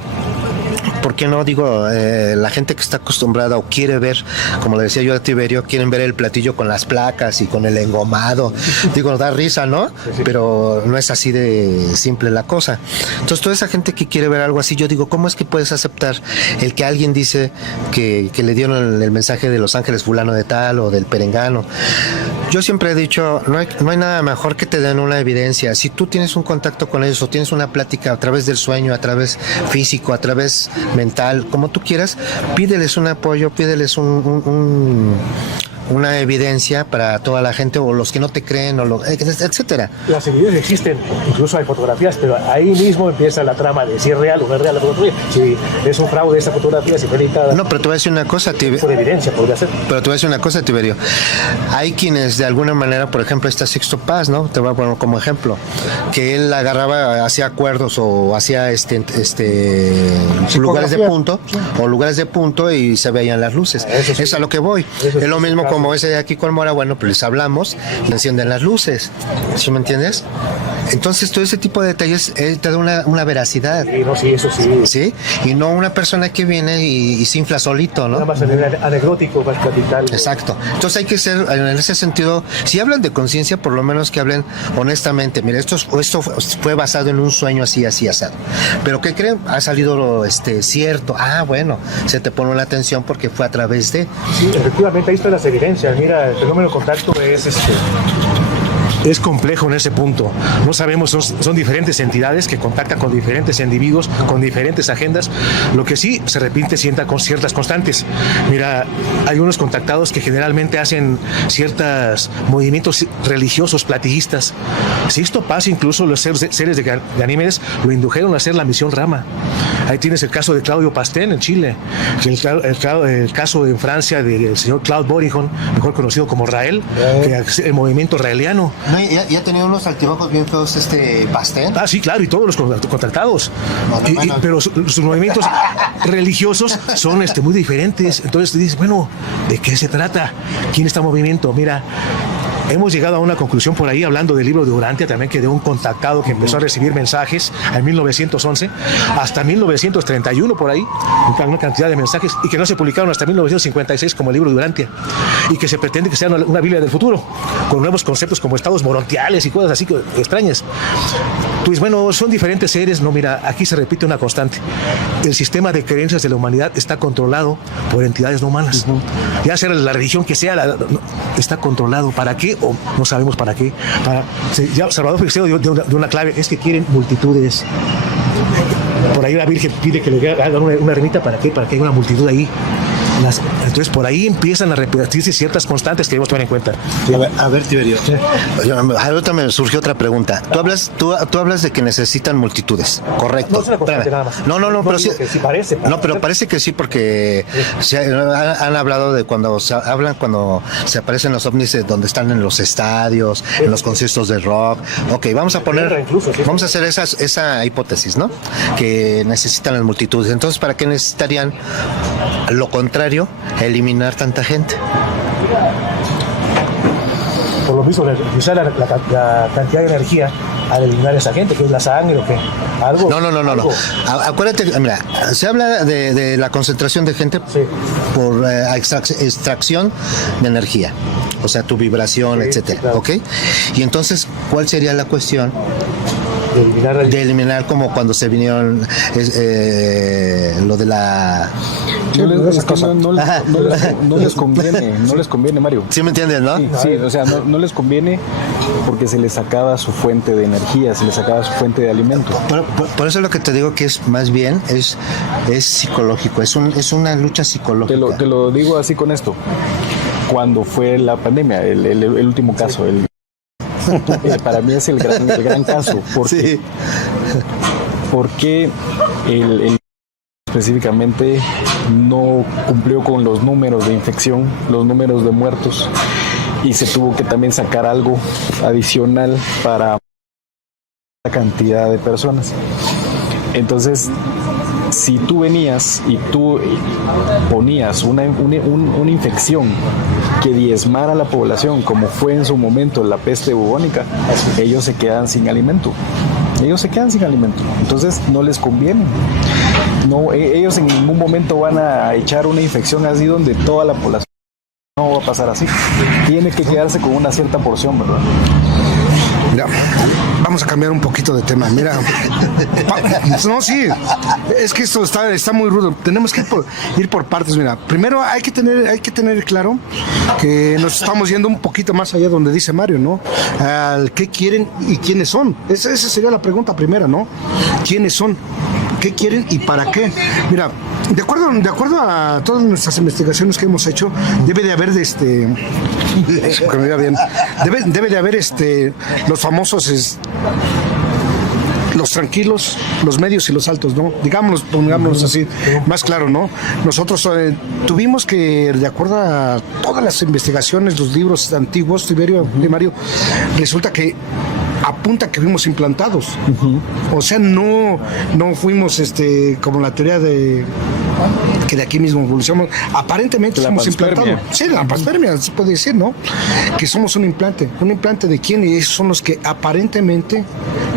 ¿Por qué no? Digo, la gente que está acostumbrada o quiere ver, como le decía yo a Tiberio, quieren ver el platillo con las placas y con el engomado. Digo, da risa, ¿no? Pero no es así de simple la cosa. Entonces, toda esa gente que quiere ver algo así, yo digo, ¿cómo es que puedes aceptar el que alguien dice que le dieron el mensaje de los ángeles fulano de tal o del perengano? Yo siempre he dicho, no hay nada mejor que te den una evidencia. Si tú tienes un contacto con ellos o tienes una plática a través del sueño, a través físico, a través mental, como tú quieras, pídeles un apoyo, pídeles una evidencia para toda la gente o los que no te creen, etcétera. Las evidencias existen, incluso hay fotografías, pero ahí mismo empieza la trama de si es real o no es real la fotografía. Si es un fraude esa fotografía, si fue editada. No, pero te voy a decir una cosa, Tiberio. Por evidencia podría ser. Pero te voy a decir una cosa, Tiberio. Hay quienes de alguna manera, por ejemplo, está Sixto Paz, ¿no? Te voy a poner como ejemplo, que él agarraba, hacía acuerdos o hacía lugares de punto o lugares de punto y se veían las luces. Sí. Es a lo que voy. Es lo mismo como ese de aquí con Mora, bueno, pues les hablamos y encienden las luces. ¿Sí me entiendes? Entonces, todo ese tipo de detalles te da una veracidad. Sí, no, sí, eso sí. ¿Sí? Y no una persona que viene y se infla solito, ¿no? Nada más anecdótico, más platicar. Exacto. Entonces hay que ser, en ese sentido, si hablan de conciencia, por lo menos que hablen honestamente. Mira, esto fue basado en un sueño así, asado. Pero ¿qué creen? Ha salido cierto. Ah, bueno, se te pone la atención porque fue a través de... Sí, efectivamente, ahí están las evidencias. Mira, el fenómeno de contacto es complejo en ese punto. No sabemos, son diferentes entidades que contactan con diferentes individuos, con diferentes agendas. Lo que sí se repite con ciertas constantes. Mira, hay unos contactados que generalmente hacen ciertos movimientos religiosos, platillistas. Si esto pasa, incluso los seres de Ganímedes lo indujeron a hacer la misión Rama. Ahí tienes el caso de Claudio Pastén en Chile, el caso en Francia del señor Claude Borijon, mejor conocido como Rael, que es el movimiento raeliano. No, ya tenía unos altibajos bien feos Pastén. Ah, sí, claro, y todos los contactados. Pero sus movimientos religiosos son muy diferentes. Entonces tú dices, bueno, ¿de qué se trata? ¿Quién está en movimiento? Mira, hemos llegado a una conclusión por ahí, hablando del libro de Urantia, también que de un contactado que empezó a recibir mensajes en 1911 hasta 1931 por ahí, una cantidad de mensajes, y que no se publicaron hasta 1956 como el libro de Urantia, y que se pretende que sea una Biblia del futuro, con nuevos conceptos como estados morontiales y cosas así extrañas. Pues bueno, son diferentes seres. No, mira, aquí se repite una constante. El sistema de creencias de la humanidad está controlado por entidades no humanas. Ya sea la religión que sea, está controlado. ¿Para qué? O no sabemos para qué. Ya Salvador Freixedo dio de una clave, es que quieren multitudes. Por ahí la Virgen pide que le hagan una ermita. ¿Para qué? Para que haya una multitud ahí. Entonces por ahí empiezan a repetirse ciertas constantes que debemos tomar en cuenta. A ver, Tiberio, ahorita me surgió otra pregunta. Tú hablas de que necesitan multitudes, correcto. No es una constante nada más. No, pero sí, sí parece. No, pero parece que sí, porque han hablado de cuando se aparecen los ovnis, donde están en los estadios, en los conciertos de rock. Ok, vamos a hacer esa hipótesis, ¿no? Que necesitan las multitudes. Entonces, ¿para qué necesitarían lo contrario, eliminar tanta gente? Por lo mismo, usar la cantidad de energía al eliminar a esa gente, que es la sangre o que algo. No. Acuérdate, mira, se habla de la concentración de gente, sí, por extracción de energía, o sea, tu vibración, sí, etcétera, claro. ¿Ok? Y entonces, ¿cuál sería la cuestión? De eliminar, como cuando se vinieron lo de la... No les conviene, Mario. ¿Sí me entiendes, no? Sí, o sea, no les conviene porque se les sacaba su fuente de energía, se les sacaba su fuente de alimento. Por eso es lo que te digo, que es más bien, es psicológico, es una lucha psicológica. Te lo digo así con esto. Cuando fue la pandemia, el último caso, para mí es el gran caso, porque, sí, porque el específicamente no cumplió con los números de infección, los números de muertos, y se tuvo que también sacar algo adicional para la cantidad de personas. Entonces, si tú venías y tú ponías una infección que diezmara a la población, como fue en su momento la peste bubónica, ellos se quedan sin alimento. Entonces no les conviene. No, ellos en ningún momento van a echar una infección así donde toda la población. No va a pasar así. Tiene que quedarse con una cierta porción, ¿verdad? Mira, vamos a cambiar un poquito de tema. Mira, no, sí, es que esto está muy rudo. Tenemos que ir por partes. Mira, primero hay que tener claro que nos estamos yendo un poquito más allá donde dice Mario, ¿no? Al qué quieren y quiénes son. Esa sería la pregunta primera, ¿no? ¿Quiénes son? ¿Qué quieren y para qué? Mira, de acuerdo a todas nuestras investigaciones que hemos hecho, debe de haber debe de haber los famosos los tranquilos, los medios y los altos, ¿no? Pongámoslos así, más claro, ¿no? Nosotros tuvimos que, de acuerdo a todas las investigaciones, los libros antiguos, Tiberio y Mario, resulta que apunta que fuimos implantados. O sea, no fuimos como la teoría de que de aquí mismo evolucionamos. Aparentemente somos implantados. Sí, la panspermia, se puede decir, ¿no? Que somos un implante. ¿Un implante de quién? Y esos son los que aparentemente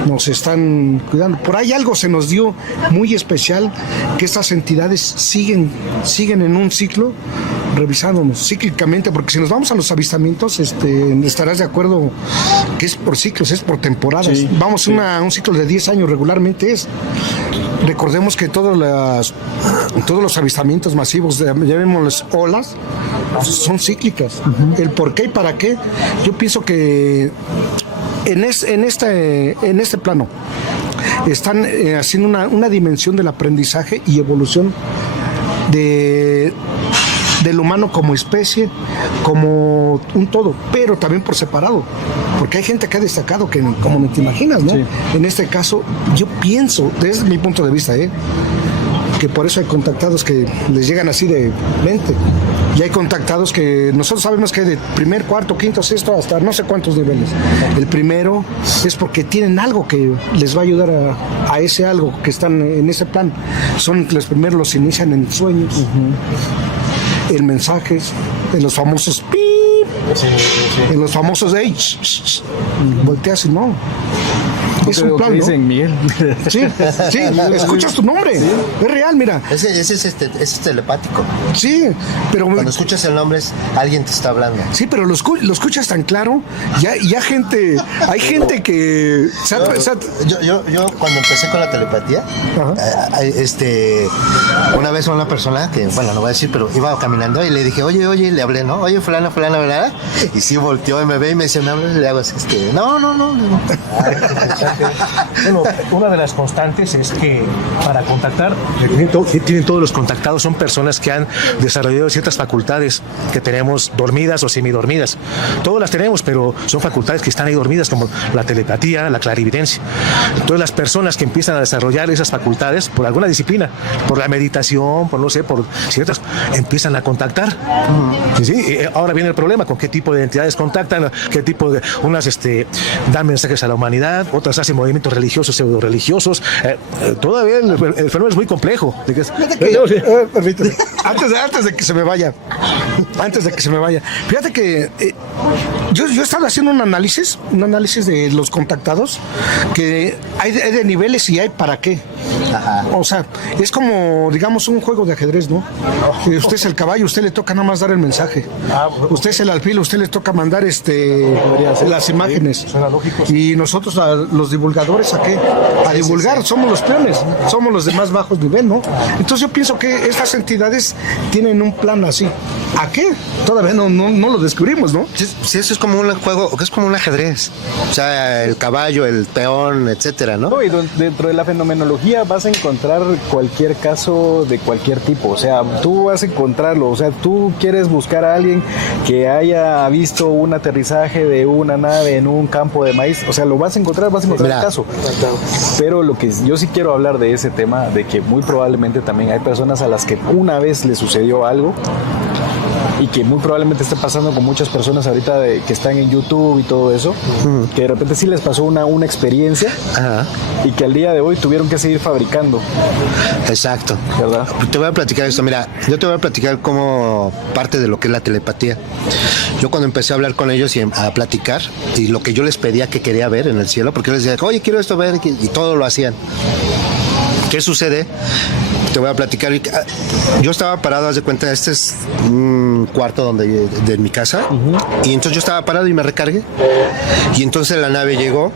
nos están cuidando. Por ahí algo se nos dio muy especial, que estas entidades siguen en un ciclo revisándonos cíclicamente, porque si nos vamos a los avistamientos, estarás de acuerdo que es por ciclos, es por temporadas. Sí, vamos sí. Un ciclo de 10 años regularmente es. Recordemos que todos los avistamientos masivos, llamémosles olas, son cíclicas. El por qué y para qué, yo pienso que en este plano están haciendo una dimensión del aprendizaje y evolución del humano como especie, como un todo, pero también por separado, porque hay gente que ha destacado que como no te imaginas, ¿no? Sí. En este caso, yo pienso, desde mi punto de vista, que por eso hay contactados que les llegan así de mente, y hay contactados que nosotros sabemos que de primer, cuarto, quinto, sexto, hasta no sé cuántos niveles. El primero es porque tienen algo que les va a ayudar a ese algo que están en ese plan. Son los primeros, los inician en sueños, en mensajes, en los famosos pip, En los famosos de volteas y no. Es un plan, ¿no? Dicen Miguel. Sí, escuchas tu nombre. Sí. Es real, mira. Ese es telepático. Sí, pero cuando escuchas el nombre alguien te está hablando. Sí, pero lo escuchas tan claro. Ya hay gente que yo cuando empecé con la telepatía, una vez a una persona que, bueno, no voy a decir, pero iba caminando y le dije, oye, le hablé, ¿no? Oye, fulana, ¿verdad? Y sí volteó y me ve y me dice, me hablas, le hago así, no. Bueno, una de las constantes es que para contactar, tienen todos los contactados, son personas que han desarrollado ciertas facultades que tenemos dormidas o semidormidas. Todas las tenemos, pero son facultades que están ahí dormidas, como la telepatía, la clarividencia. Entonces las personas que empiezan a desarrollar esas facultades por alguna disciplina, por la meditación, por ciertas, empiezan a contactar. ¿Sí? Ahora viene el problema, con qué tipo de entidades contactan, qué tipo de, unas dan mensajes a la humanidad, otras hacen movimientos religiosos, pseudo religiosos. Todavía el fenómeno es muy complejo. Permíteme, antes de que se me vaya, fíjate que yo estaba haciendo un análisis de los contactados, que hay de niveles y hay para qué. Ajá. O sea, es como, digamos, un juego de ajedrez, ¿no? Usted es el caballo, usted le toca nada más dar el mensaje. Usted es el alfil, usted le toca mandar las imágenes. Y nosotros, los divulgadores, ¿a qué? A divulgar, somos los peones, somos los de más bajos nivel, ¿no? Entonces yo pienso que estas entidades tienen un plan así. ¿A qué? Todavía no lo descubrimos, ¿no? Sí, eso es como un juego, es como un ajedrez. O sea, el caballo, el peón, etcétera, ¿no? Y dentro de la fenomenología vas a encontrar cualquier caso de cualquier tipo. O sea, tú vas a encontrarlo. O sea, tú quieres buscar a alguien que haya visto un aterrizaje de una nave en un campo de maíz. O sea, lo vas a encontrar el caso. Pero lo que yo sí quiero hablar de ese tema, de que muy probablemente también hay personas a las que una vez les sucedió algo, y que muy probablemente esté pasando con muchas personas ahorita que están en YouTube y todo eso, que de repente sí les pasó una experiencia. Ajá. Y que al día de hoy tuvieron que seguir fabricando. Exacto. ¿Verdad? Te voy a platicar esto. Mira, yo te voy a platicar como parte de lo que es la telepatía. Yo cuando empecé a hablar con ellos y a platicar, y lo que yo les pedía que quería ver en el cielo, porque yo les decía, oye, quiero esto ver, y todo lo hacían. ¿Qué sucede? Te voy a platicar. Yo estaba parado, haz de cuenta, este es un cuarto de mi casa, y entonces yo estaba parado y me recargué, y entonces la nave llegó,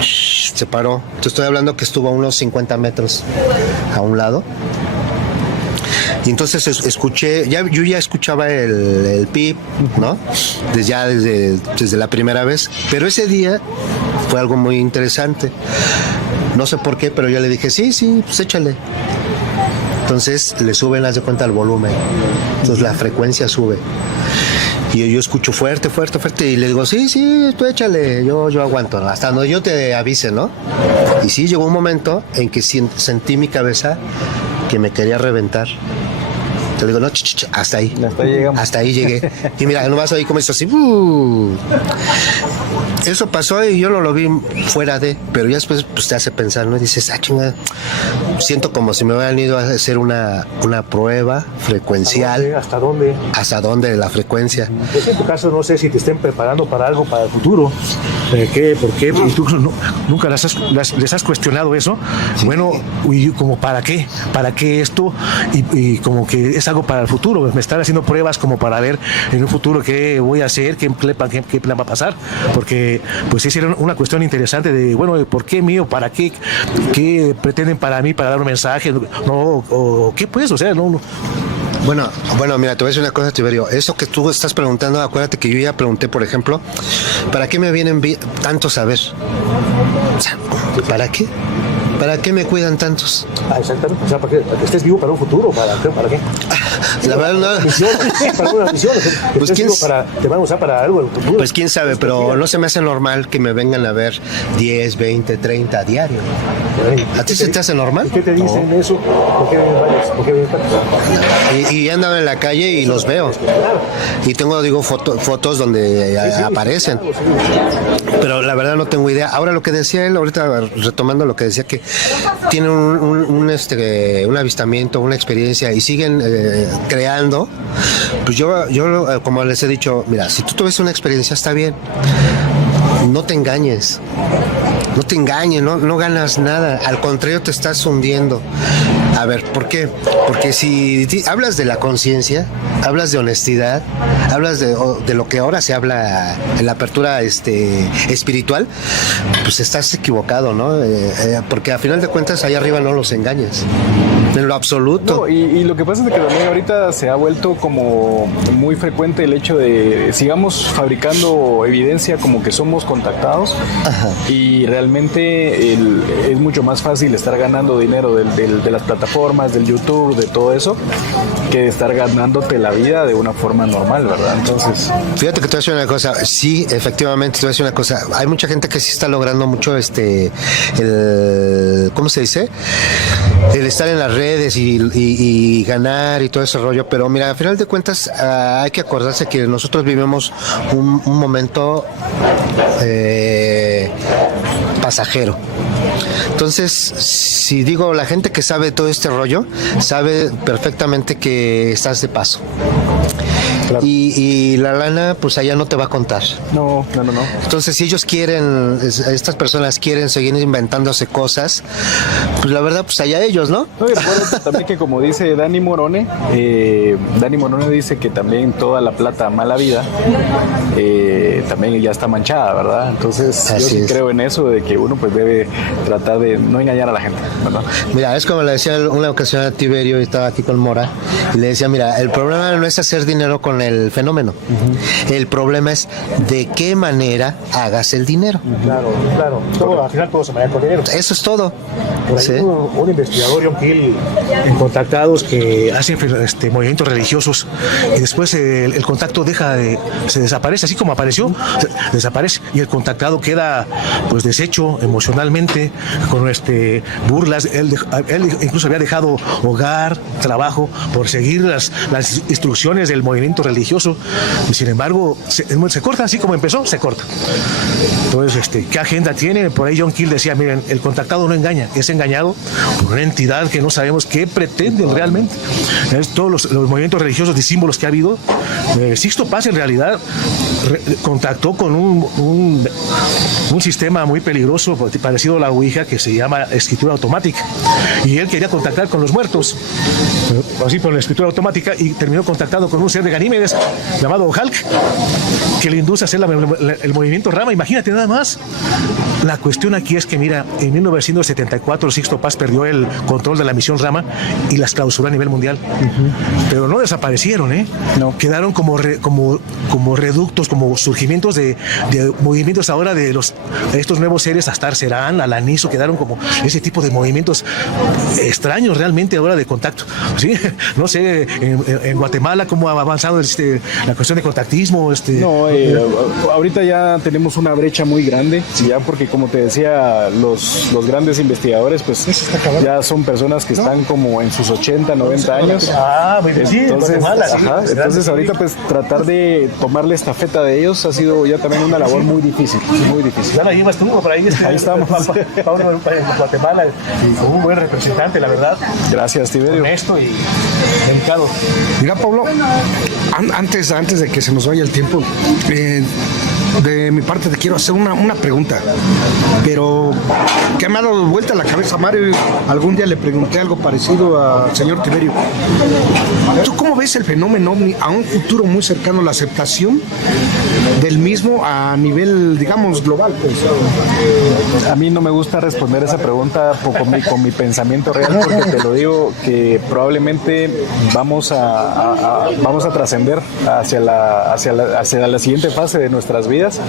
se paró. Te estoy hablando que estuvo a unos 50 metros a un lado. Y entonces escuché, yo ya escuchaba el pip, ¿no? Desde la primera vez. Pero ese día fue algo muy interesante. No sé por qué, pero yo le dije, sí, pues échale. Entonces le suben, haz de cuenta, el volumen. Entonces la frecuencia sube. Y yo escucho fuerte, y le digo, sí, tú échale, yo aguanto, ¿no? Hasta donde yo te avise, ¿no? Y sí, llegó un momento en que sentí mi cabeza que me quería reventar. Te digo, no, hasta ahí. Hasta ahí llegué. Y mira, nomás oí como esto así. Eso pasó y yo no lo vi fuera de, pero ya después pues, te hace pensar, ¿no? Y dices, chingada, siento como si me hubieran ido a hacer una prueba frecuencial. ¿Hasta dónde? ¿Hasta dónde la frecuencia? Pues en tu caso no sé si te estén preparando para algo para el futuro. ¿Qué? ¿Por qué? ¿Y tú nunca les has cuestionado eso? Sí. Bueno, y como ¿para qué? ¿Para qué esto? Y como que es algo para el futuro. Me están haciendo pruebas como para ver en un futuro qué voy a hacer, qué plan va a pasar. Porque pues sí sería una cuestión interesante de, bueno, ¿por qué mío? ¿Para qué? ¿Qué pretenden para mí? ¿Para dar un mensaje? No, o ¿qué pues? O sea, no. Bueno, mira, te voy a decir una cosa, Tiberio. Eso que tú estás preguntando, acuérdate que yo ya pregunté, por ejemplo, ¿para qué me vienen tanto saber? O sea, ¿para qué? ¿Para qué me cuidan tantos? Exactamente. O sea, ¿para que estés vivo para un futuro? ¿Para qué? La verdad no. Para una misión. Pues quién te van a usar para algo en el futuro. Pues quién sabe, pero no se me hace normal que me vengan a ver 10, 20, 30 a diario. ¿A ti se te hace normal? ¿Qué te dicen eso? ¿Por qué vienen tantos? Y andaba en la calle y los veo. Y tengo, fotos donde aparecen. Pero la verdad no tengo idea. Ahora lo que decía él, ahorita retomando lo que decía, que tienen un avistamiento, una experiencia y siguen creando, pues yo como les he dicho, mira, si tú ves una experiencia está bien, no te engañes. No te engañes, no ganas nada, al contrario te estás hundiendo. A ver, ¿por qué? Porque si hablas de la conciencia, hablas de honestidad, hablas de lo que ahora se habla en la apertura espiritual, pues estás equivocado, ¿no? Porque a final de cuentas allá arriba no los engañas. En lo absoluto. No, y lo que pasa es que también ahorita se ha vuelto como muy frecuente el hecho de sigamos fabricando evidencia como que somos contactados. Ajá. Y realmente es mucho más fácil estar ganando dinero de las plataformas, del YouTube, de todo eso, que estar ganándote la vida de una forma normal, ¿verdad? Entonces... Fíjate que te voy a decir una cosa, sí, efectivamente, te voy a decir una cosa, hay mucha gente que sí está logrando mucho ¿cómo se dice? El estar en las redes y ganar y todo ese rollo, pero mira, al final de cuentas hay que acordarse que nosotros vivimos un momento pasajero. Entonces, si digo, la gente que sabe todo este rollo, sabe perfectamente que estás de paso. Claro. Y la lana, pues allá no te va a contar. No. Entonces, si ellos quieren, estas personas quieren seguir inventándose cosas, pues la verdad, pues allá ellos, ¿no? No, y recuerdo también que como dice Dani Morone dice que también toda la plata mala vida también ya está manchada, ¿verdad? Entonces, yo sí creo en eso, de que uno pues debe tratar de no engañar a la gente, ¿verdad? Mira, es como le decía una ocasión a Tiberio, y estaba aquí con Mora, y le decía, mira, el problema no es hacer dinero con el fenómeno. Uh-huh. El problema es de qué manera hagas el dinero. Claro. Todo, al final todo se maneja con dinero. Eso es todo. Por ahí ¿sí? un investigador, John Keel, en contactados que hacen movimientos religiosos y después el contacto se desaparece, así como apareció, desaparece y el contactado queda pues deshecho emocionalmente, con burlas. Él incluso había dejado hogar, trabajo, por seguir las instrucciones del movimiento religioso, y sin embargo se corta, así como empezó, se corta. Entonces, ¿qué agenda tiene? Por ahí John Keel decía, miren, el contactado no engaña, es engañado por una entidad que no sabemos qué pretenden realmente. Todos los movimientos religiosos de símbolos que ha habido, Sixto Paz en realidad contactó con un sistema muy peligroso parecido a la Ouija, que se llama escritura automática, y él quería contactar con los muertos, así por la escritura automática, y terminó contactado con un ser de Ganímedes llamado Hulk, que le induce a hacer el movimiento Rama. Imagínate nada más. La cuestión aquí es que, mira, en 1974 Sixto Paz perdió el control de la misión Rama y las clausuró a nivel mundial. Uh-huh. Pero no desaparecieron, No. Quedaron como reductos, como surgimientos de movimientos ahora de estos nuevos seres, Astar Serán, Alaniso, quedaron como ese tipo de movimientos extraños realmente ahora de contacto. ¿Sí? No sé, en Guatemala cómo ha avanzado la cuestión de contactismo. Ahorita ya tenemos una brecha muy grande, ya porque como te decía, los grandes investigadores pues ya son personas que están como en sus 80, 90 años. Muy bien. Entonces ahorita pues tratar de tomarle estafeta de ellos ha sido ya también una labor muy difícil, muy difícil. Ya la llevas tú, por ahí estamos. Pablo en Guatemala, y un buen representante, la verdad. Gracias, Tiberio. Honesto y dedicado. Mira, Pablo, antes de que se nos vaya el tiempo, de mi parte te quiero hacer una pregunta, pero que me ha dado vuelta la cabeza, Mario. Algún día le pregunté algo parecido al señor Tiberio. ¿Tú cómo ves el fenómeno OVNI a un futuro muy cercano, la aceptación del mismo a nivel, digamos, global? Pues? A mí no me gusta responder esa pregunta con mi pensamiento real, porque te lo digo que probablemente vamos a trascender hacia la siguiente fase de nuestras vidas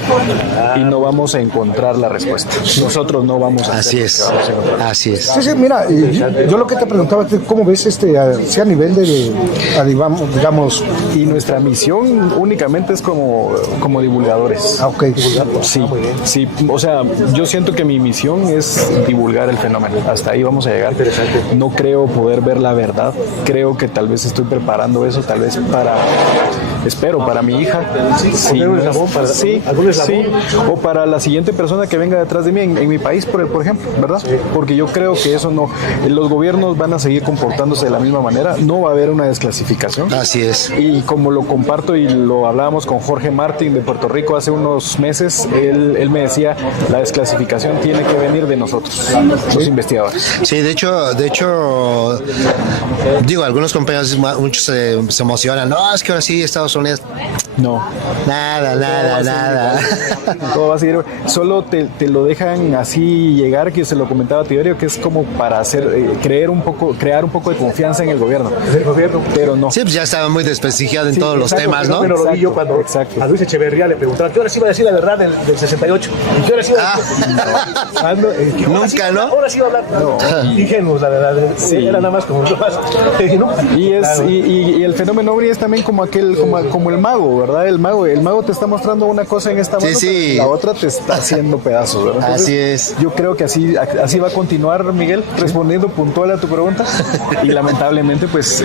y no vamos a encontrar la respuesta. Nosotros no vamos a hacer. Así es. Sí, mira, yo lo que te preguntaba, ¿cómo ves a nivel de digamos? Y nuestra misión únicamente es como divulgadores. Ah, ok. Sí, o sea, yo siento que mi misión es divulgar el fenómeno. Hasta ahí vamos a llegar. No creo poder ver la verdad. Creo que tal vez estoy preparando eso, tal vez para espero, para mi hija. Sí, ¿Algún eslabón para- sí, algún eslabón? sí, o para la siguiente persona que venga detrás de mí en mi país, por ejemplo, ¿verdad? Porque yo creo que eso no, los gobiernos van a seguir comportándose de la misma manera, no va a haber una desclasificación. Así es. Y como lo comparto y lo hablábamos con Jorge Martín de Puerto Rico hace unos meses, él me decía, la desclasificación tiene que venir de nosotros, los investigadores. Sí, de hecho, digo, algunos compañeros, muchos se emocionan. No, es que ahora sí, Estados Unidos. No. Nada. Todo va a seguir. Solo te lo dejan así llegar, que se lo comentaba a Tiberio, que es como para crear un poco de confianza en el gobierno. Pero no. Sí, pues ya estaba muy desprestigiado en todos los exacto, temas, ¿no? Pero lo vi yo cuando Exacto. a Luis Echeverría le preguntaban, ¿qué hora sí iba a decir la verdad del 68? ¿Y qué hora sí iba a decir? Nunca, ¿no? Ahora sí iba a hablar. Ingenuos, la verdad. Era nada más como ¿no? Y el fenómeno ovni es también como como el mago, ¿verdad? El mago te está mostrando una cosa en esta mano, Sí. pero la otra te está haciendo pedazos, ¿verdad? Entonces, Así es. Yo creo que así va a continuar, Miguel, respondiendo puntual a tu pregunta. Y lamentablemente, pues,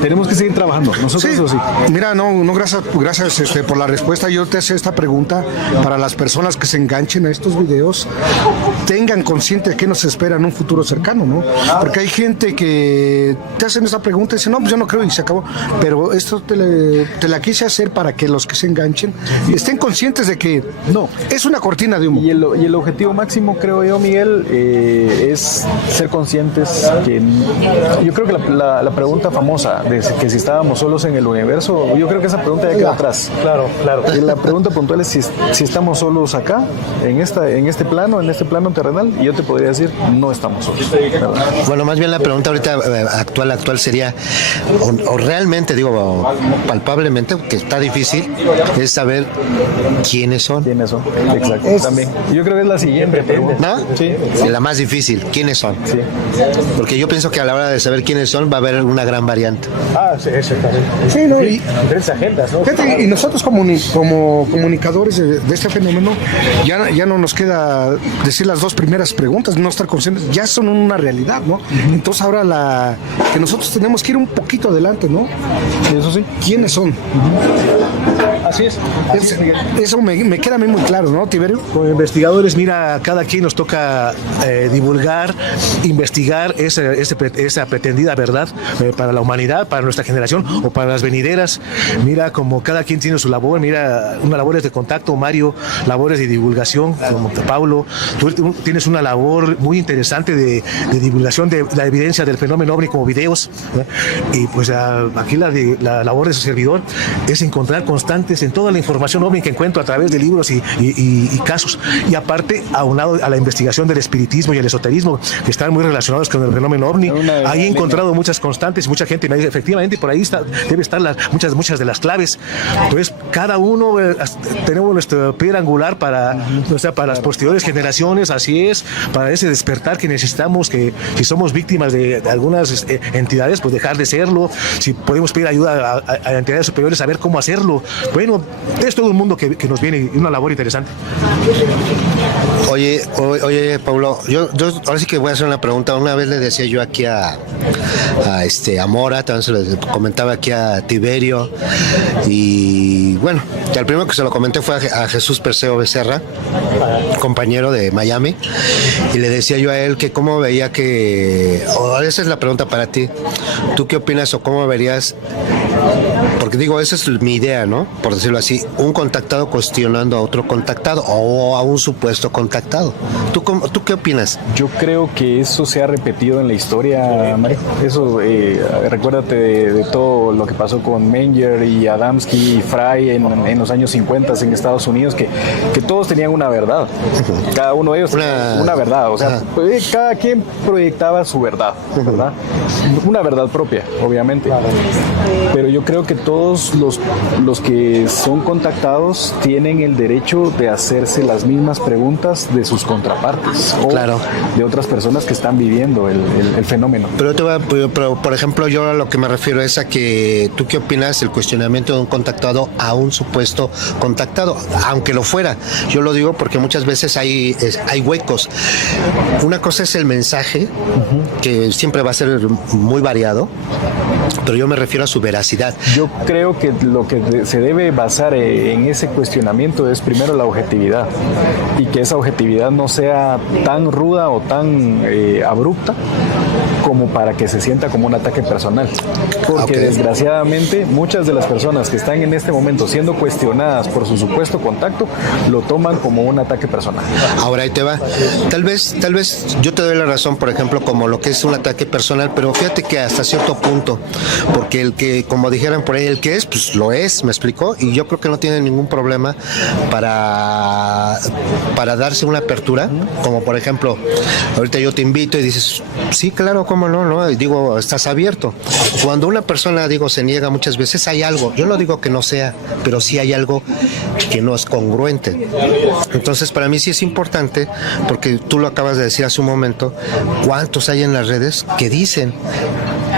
tenemos que seguir trabajando. Nosotros Sí, o sí. mira, gracias por la respuesta. Yo te hacía esta pregunta para las personas que se enganchen a estos videos, tengan consciente de qué nos espera en un futuro cercano, ¿no? Porque hay gente que te hacen esa pregunta y dicen, no, pues yo no creo y se acabó. Pero esto te la quise hacer para que los que se enganchen estén conscientes de que no, es una cortina de humo. Y el objetivo máximo, creo yo, Miguel, es ser conscientes que yo creo que la pregunta famosa de que si estábamos solos en el universo, yo creo que esa pregunta ya quedó atrás. Claro. Y la pregunta puntual es si estamos solos acá, en este plano terrenal, y yo te podría decir, no estamos solos. ¿Verdad? Bueno, más bien la pregunta ahorita actual sería, o realmente, digo, palpablemente, que está difícil, es saber quiénes son. ¿Quiénes son? Exacto. También. Yo creo que es la siguiente pregunta. ¿No? Sí. La más difícil, ¿quiénes son? Sí. Porque yo pienso que a la hora de saber quiénes son va a haber una gran variante. Sí, exactamente. Sí, ¿no? Y, Diferentes agendas, ¿no? fíjate, y nosotros como comunicadores de este fenómeno, ya no nos queda decir las dos primeras preguntas, no estar conscientes, ya son una realidad, ¿no? Entonces ahora que nosotros tenemos que ir un poquito adelante, ¿no? Eso sí. ¿Quiénes son? Así es. Eso me queda a mí muy claro, ¿no, Tiberio? Como investigadores, mira, a cada quien nos toca divulgar, investigar esa pretendida verdad para la humanidad, para nuestra generación o para las venideras. Mira, como cada quien tiene su labor, mira, una labor es de contacto, Mario, labores de divulgación, como Pablo, tú tienes una labor muy interesante de divulgación de la evidencia del fenómeno ovni como videos, y pues aquí la labor de su servidor es encontrar constantes en toda la información ovni que encuentro a través de libros y casos, y aparte aunado a la investigación del espiritismo y el esoterismo que están muy relacionados con el fenómeno ovni. Ahí he encontrado muchas constantes, mucha gente me dice, efectivamente por ahí debe estar muchas de las claves. Entonces cada uno tenemos nuestra piedra angular para las posteriores generaciones, así es, para ese despertar que necesitamos, que si somos víctimas de algunas entidades, pues dejar de serlo, si podemos pedir ayuda a entidades superiores, saber cómo hacerlo. Bueno, es todo un mundo que nos viene, una labor interesante. Oye, Pablo, yo ahora sí que voy a hacer una pregunta. Una vez le decía yo aquí a Mora, también se lo comentaba aquí a Tiberio, y bueno, el primero que se lo comenté fue a Jesús Perseo Becerra, compañero de Miami, y le decía yo a él que cómo veía esa es la pregunta para ti, ¿tú qué opinas o cómo verías? Porque digo, esa es mi idea, ¿no? Por decirlo así, un contactado cuestionando a otro contactado o a un supuesto contactado. ¿Tú qué opinas? Yo creo que eso se ha repetido en la historia, Mario. Eso, recuérdate de todo lo que pasó con Menger y Adamski y Fry en los años 50 en Estados Unidos, que todos tenían una verdad. Cada uno de ellos tenía una verdad. O sea, cada quien proyectaba su verdad, ¿verdad? Una verdad propia, obviamente. Pero yo creo que todos los que son contactados tienen el derecho de hacerse las mismas preguntas de sus contrapartes o de otras personas que están viviendo el fenómeno. Pero por ejemplo, yo a lo que me refiero es a que ¿tú qué opinas del cuestionamiento de un contactado a un supuesto contactado? Aunque lo fuera, yo lo digo porque muchas veces hay huecos. Una cosa es el mensaje, que siempre va a ser muy variado, pero yo me refiero a su veracidad. veracidad. Yo creo que lo que se debe basar en ese cuestionamiento es primero la objetividad, y que esa objetividad no sea tan ruda o tan abrupta como para que se sienta como un ataque personal, porque desgraciadamente muchas de las personas que están en este momento siendo cuestionadas por su supuesto contacto lo toman como un ataque personal. Ahora ahí te va. Tal vez yo te doy la razón, por ejemplo, como lo que es un ataque personal, pero fíjate que hasta cierto punto, porque el que, como dijeran por ahí, el que es, pues lo es, ¿me explicó? Y yo creo que no tiene ningún problema para darse una apertura, como por ejemplo, ahorita yo te invito y dices, sí, claro, cómo no, y digo, estás abierto. Cuando una persona, digo, se niega muchas veces, hay algo, yo no digo que no sea, pero sí hay algo que no es congruente. Entonces, para mí sí es importante, porque tú lo acabas de decir hace un momento, ¿cuántos hay en las redes que dicen?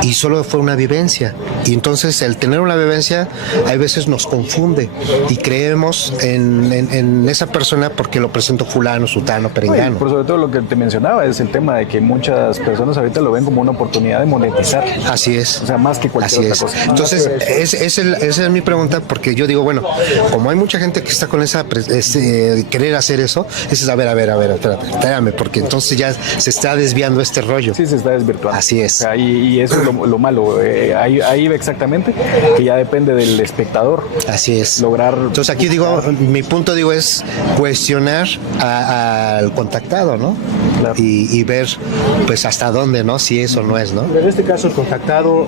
Y solo fue una vivencia. Y entonces el tener una vivencia a veces nos confunde y creemos en esa persona porque lo presentó fulano, sutano, perengano. Por sobre todo lo que te mencionaba es el tema de que muchas personas ahorita lo ven como una oportunidad de monetizar. Así es. O sea, más que cualquier otra cosa. Entonces, esa es mi pregunta, porque yo digo, bueno, como hay mucha gente que está con esa querer hacer eso, es a ver, espérame, porque entonces ya se está desviando este rollo. Sí, se está desvirtuando. Así es. O sea, y eso es lo malo. Ahí ve exactamente que ya depende del espectador. Así es. Lograr. Entonces aquí digo, mi punto es cuestionar al contactado, ¿no? Claro. Y ver pues hasta dónde, ¿no? Si eso no es, ¿no? En este caso el contactado,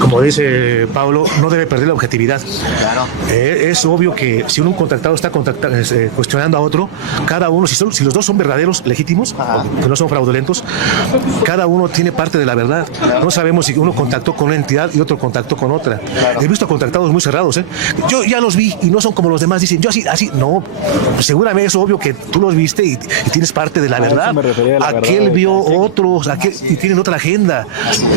como dice Pablo, no debe perder la objetividad. Claro. Es obvio que si un contactado está cuestionando a otro, cada uno, si los dos son verdaderos, legítimos, que no son fraudulentos, cada uno tiene parte de la verdad. Claro. No sabemos si uno contactó con una entidad y otro contactó con otra. Claro. He visto contactados muy cerrados, ¿eh? Yo ya los vi y no son como los demás dicen, yo así, no, seguramente es obvio que tú los viste y tienes parte de la verdad. Aquel vio otros, y tienen otra agenda.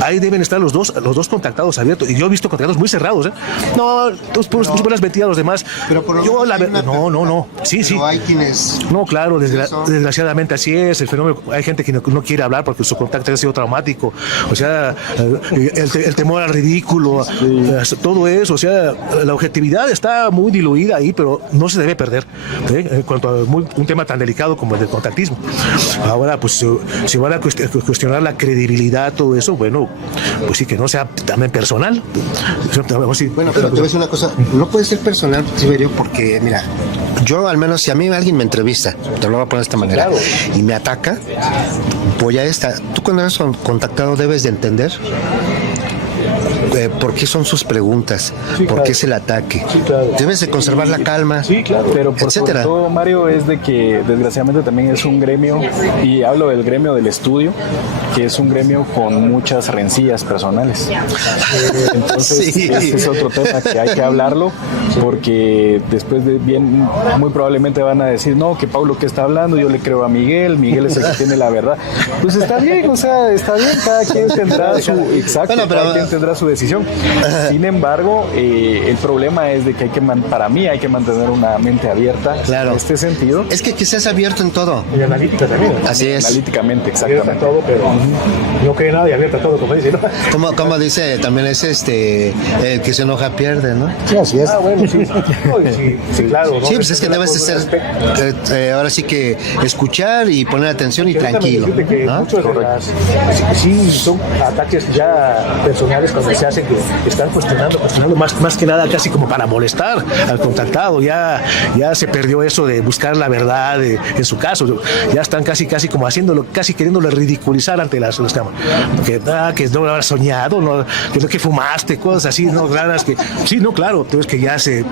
Ahí deben estar los dos contactados abiertos. Y yo he visto contactados muy cerrados, ¿eh? No, tú puedes mentir a los demás. Pero por lo yo no. Sí. Hay quienes. No, claro, desgraciadamente así es el fenómeno. Hay gente que no quiere hablar porque su contacto ha sido traumático. O sea, el temor al ridículo, todo eso. O sea, la objetividad está muy diluida ahí, pero no se debe perder, ¿eh? En cuanto a un tema tan delicado como el del contactismo. Ahora, pues, si van a cuestionar la credibilidad, todo eso, bueno, pues sí, que no sea también personal. Bueno, pero te voy a decir una cosa, no puede ser personal, Tiberio, porque, mira, yo al menos, si a mí alguien me entrevista, te lo voy a poner de esta manera, y me ataca, voy a tú cuando eres contactado debes de entender por qué son sus preguntas, por qué es el ataque. Sí, claro. Debes de conservar la calma, pero por sobre todo, Mario, es de que desgraciadamente también es un gremio, y hablo del gremio del estudio, que es un gremio con muchas rencillas personales. Entonces, ese es otro tema que hay que hablarlo, porque después muy probablemente van a decir, no, que Pablo que está hablando, yo le creo a Miguel es el que tiene la verdad. Pues está bien, cada quien tendrá cada quien tendrá su decisión. Sin embargo, el problema es de que para mí hay que mantener una mente abierta en este sentido. Es que seas abierto en todo. Y analítica también. Así es. Analíticamente, exactamente. Abierta a todo, pero no cree nada y abierta a todo, como dice, ¿no? Como dice, también es el que se enoja pierde, ¿no? Sí, así es. Bueno, sí. Sí, claro. ¿no? Sí, pues es que debes de ser, ahora sí que escuchar y poner atención y tranquilo, ¿no? Muchos de sí, son ataques ya personales cuando se hacen que están cuestionando más que nada casi como para molestar al contactado. Ya se perdió eso de buscar la verdad en su caso. Ya están casi como haciéndolo, casi queriéndolo ridiculizar ante las cámaras. Que no lo habrás soñado, que fumaste, cosas así, no, claras que sí, no, claro, pero es que ya se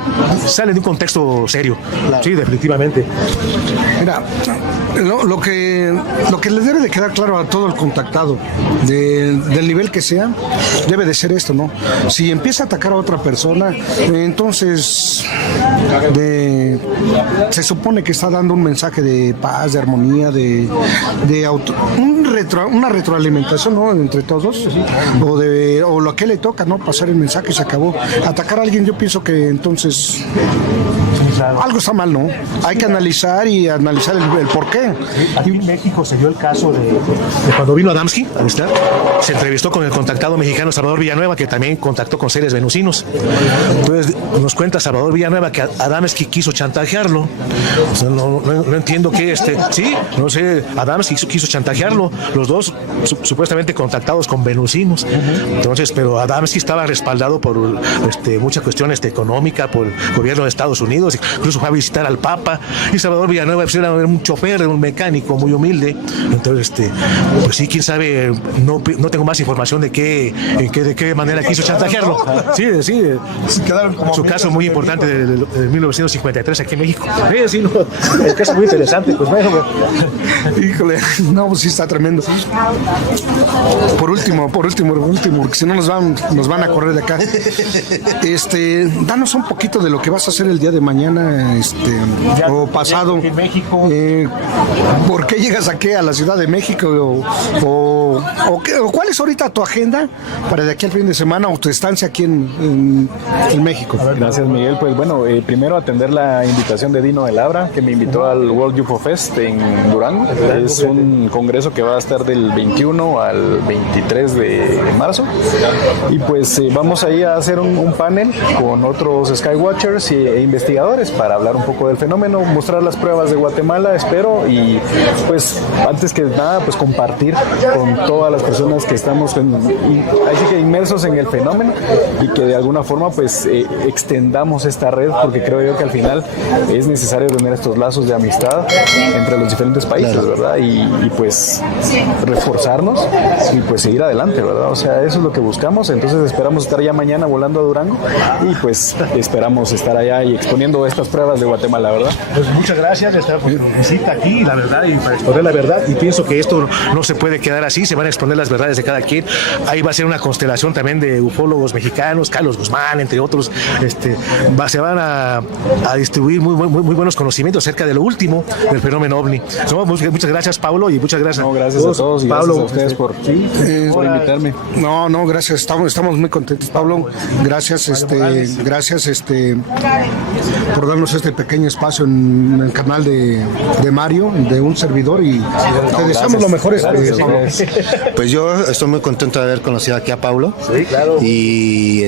sale de un contexto serio. Claro. Sí, definitivamente. Mira, lo que les debe de quedar claro a todo el contactado, del nivel que sea, debe de ser esto, ¿no? Si empieza a atacar a otra persona, entonces se supone que está dando un mensaje de paz, de armonía, una retroalimentación, ¿no? Entre todos, o lo que le toca, ¿no? Pasar el mensaje y se acabó. Atacar a alguien, yo pienso que entonces algo está mal, ¿no? Hay que analizar el por qué. Aquí en México se dio el caso de cuando vino Adamski a estar, se entrevistó con el contactado mexicano Salvador Villanueva. Villanueva, que también contactó con seres venusinos. Entonces nos cuenta Salvador Villanueva que Adamski quiso chantajearlo. O sea, no entiendo qué, sí, no sé, Adamski quiso chantajearlo, los dos supuestamente contactados con venusinos. Entonces, pero Adamski estaba respaldado por mucha cuestión económica, por el gobierno de Estados Unidos, incluso fue a visitar al Papa, y Salvador Villanueva pues, era un chofer, un mecánico muy humilde. Entonces, pues sí, quién sabe, no tengo más información de qué manera quiso chantajearlo. Sí, su caso muy importante de 1953 aquí en México. Sí, el caso muy interesante, pues bueno. Híjole, no, pues sí está tremendo. Por último, porque si no nos van a correr de acá. Danos un poquito de lo que vas a hacer el día de mañana, o pasado. En México. ¿Por qué llegas aquí a la Ciudad de México? ¿O cuál es ahorita tu agenda para de aquí al fin de semana o tu estancia aquí en México? Gracias, Miguel. Pues bueno, primero atender la invitación de Dino de Labra, que me invitó al World UFO Fest en Durango. Es un congreso que va a estar del 21 al 23 de marzo. Y pues vamos ahí a hacer un panel con otros Skywatchers e investigadores para hablar un poco del fenómeno, mostrar las pruebas de Guatemala, espero, y pues antes que nada, pues compartir con todas las personas que estamos así que inmersos en el fenómeno y que de alguna forma pues extendamos esta red, porque creo yo que al final es necesario tener estos lazos de amistad entre los diferentes países, claro, ¿verdad? Y pues reforzarnos y pues seguir adelante, ¿verdad? O sea, eso es lo que buscamos. Entonces esperamos estar ya mañana volando a Durango y pues esperamos estar allá y exponiendo estas pruebas de Guatemala, ¿verdad? Pues muchas gracias por tu visita aquí, la verdad, y para exponer la verdad, y pienso que esto no se puede quedar así, se van a exponer las verdades de cada quien. Ahí va a ser una constelación también de ufólogos mexicanos, Carlos Guzmán, entre otros. Se van a distribuir muy buenos conocimientos acerca de lo último del fenómeno OVNI. Muchas gracias, Pablo, y muchas gracias. No, gracias a todos y Pablo, gracias a ustedes por invitarme. No, gracias, estamos muy contentos, Pablo. Gracias, gracias por darnos este pequeño espacio en el canal de Mario, de un servidor, y te deseamos lo mejor. Pues yo estoy muy contento de haber conocido aquí a Pablo. Sí, claro. Y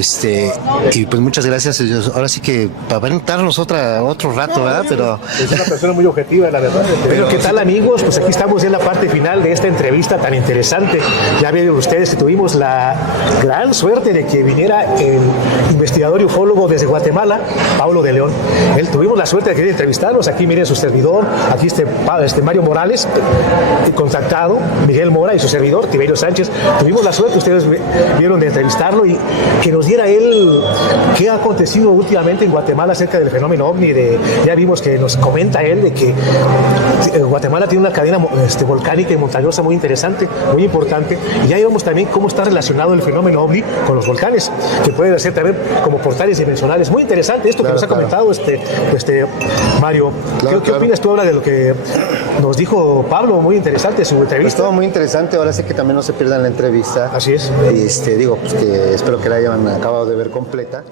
pues muchas gracias. Ahora sí que para aventarnos otro rato, ¿verdad? Pero es una persona muy objetiva, la verdad. Pero ¿qué tal, amigos? Pues aquí estamos en la parte final de esta entrevista tan interesante. Ya vieron ustedes que tuvimos la gran suerte de que viniera el investigador y ufólogo desde Guatemala, Pablo de León. Tuvimos la suerte de querer entrevistarlos. Aquí miren su servidor, aquí Mario Morales, contactado, Miguel Mora y su servidor, Tiberio Sánchez. Tuvimos la suerte, ustedes vieron, de entrevistarlo y que nos diera él qué ha acontecido últimamente en Guatemala acerca del fenómeno OVNI. Ya vimos que nos comenta él de que Guatemala tiene una cadena volcánica y montañosa muy interesante, muy importante, y ya vimos también cómo está relacionado el fenómeno OVNI con los volcanes, que pueden ser también como portales dimensionales. Muy interesante esto, claro, que nos ha comentado Mario. Claro, ¿Qué opinas tú ahora de lo que nos dijo Pablo? Muy interesante su entrevista. Estuvo muy interesante, ahora sí que también no se pierdan la entrevista. Así es. Digo, pues que espero que la hayan acabado de ver completa.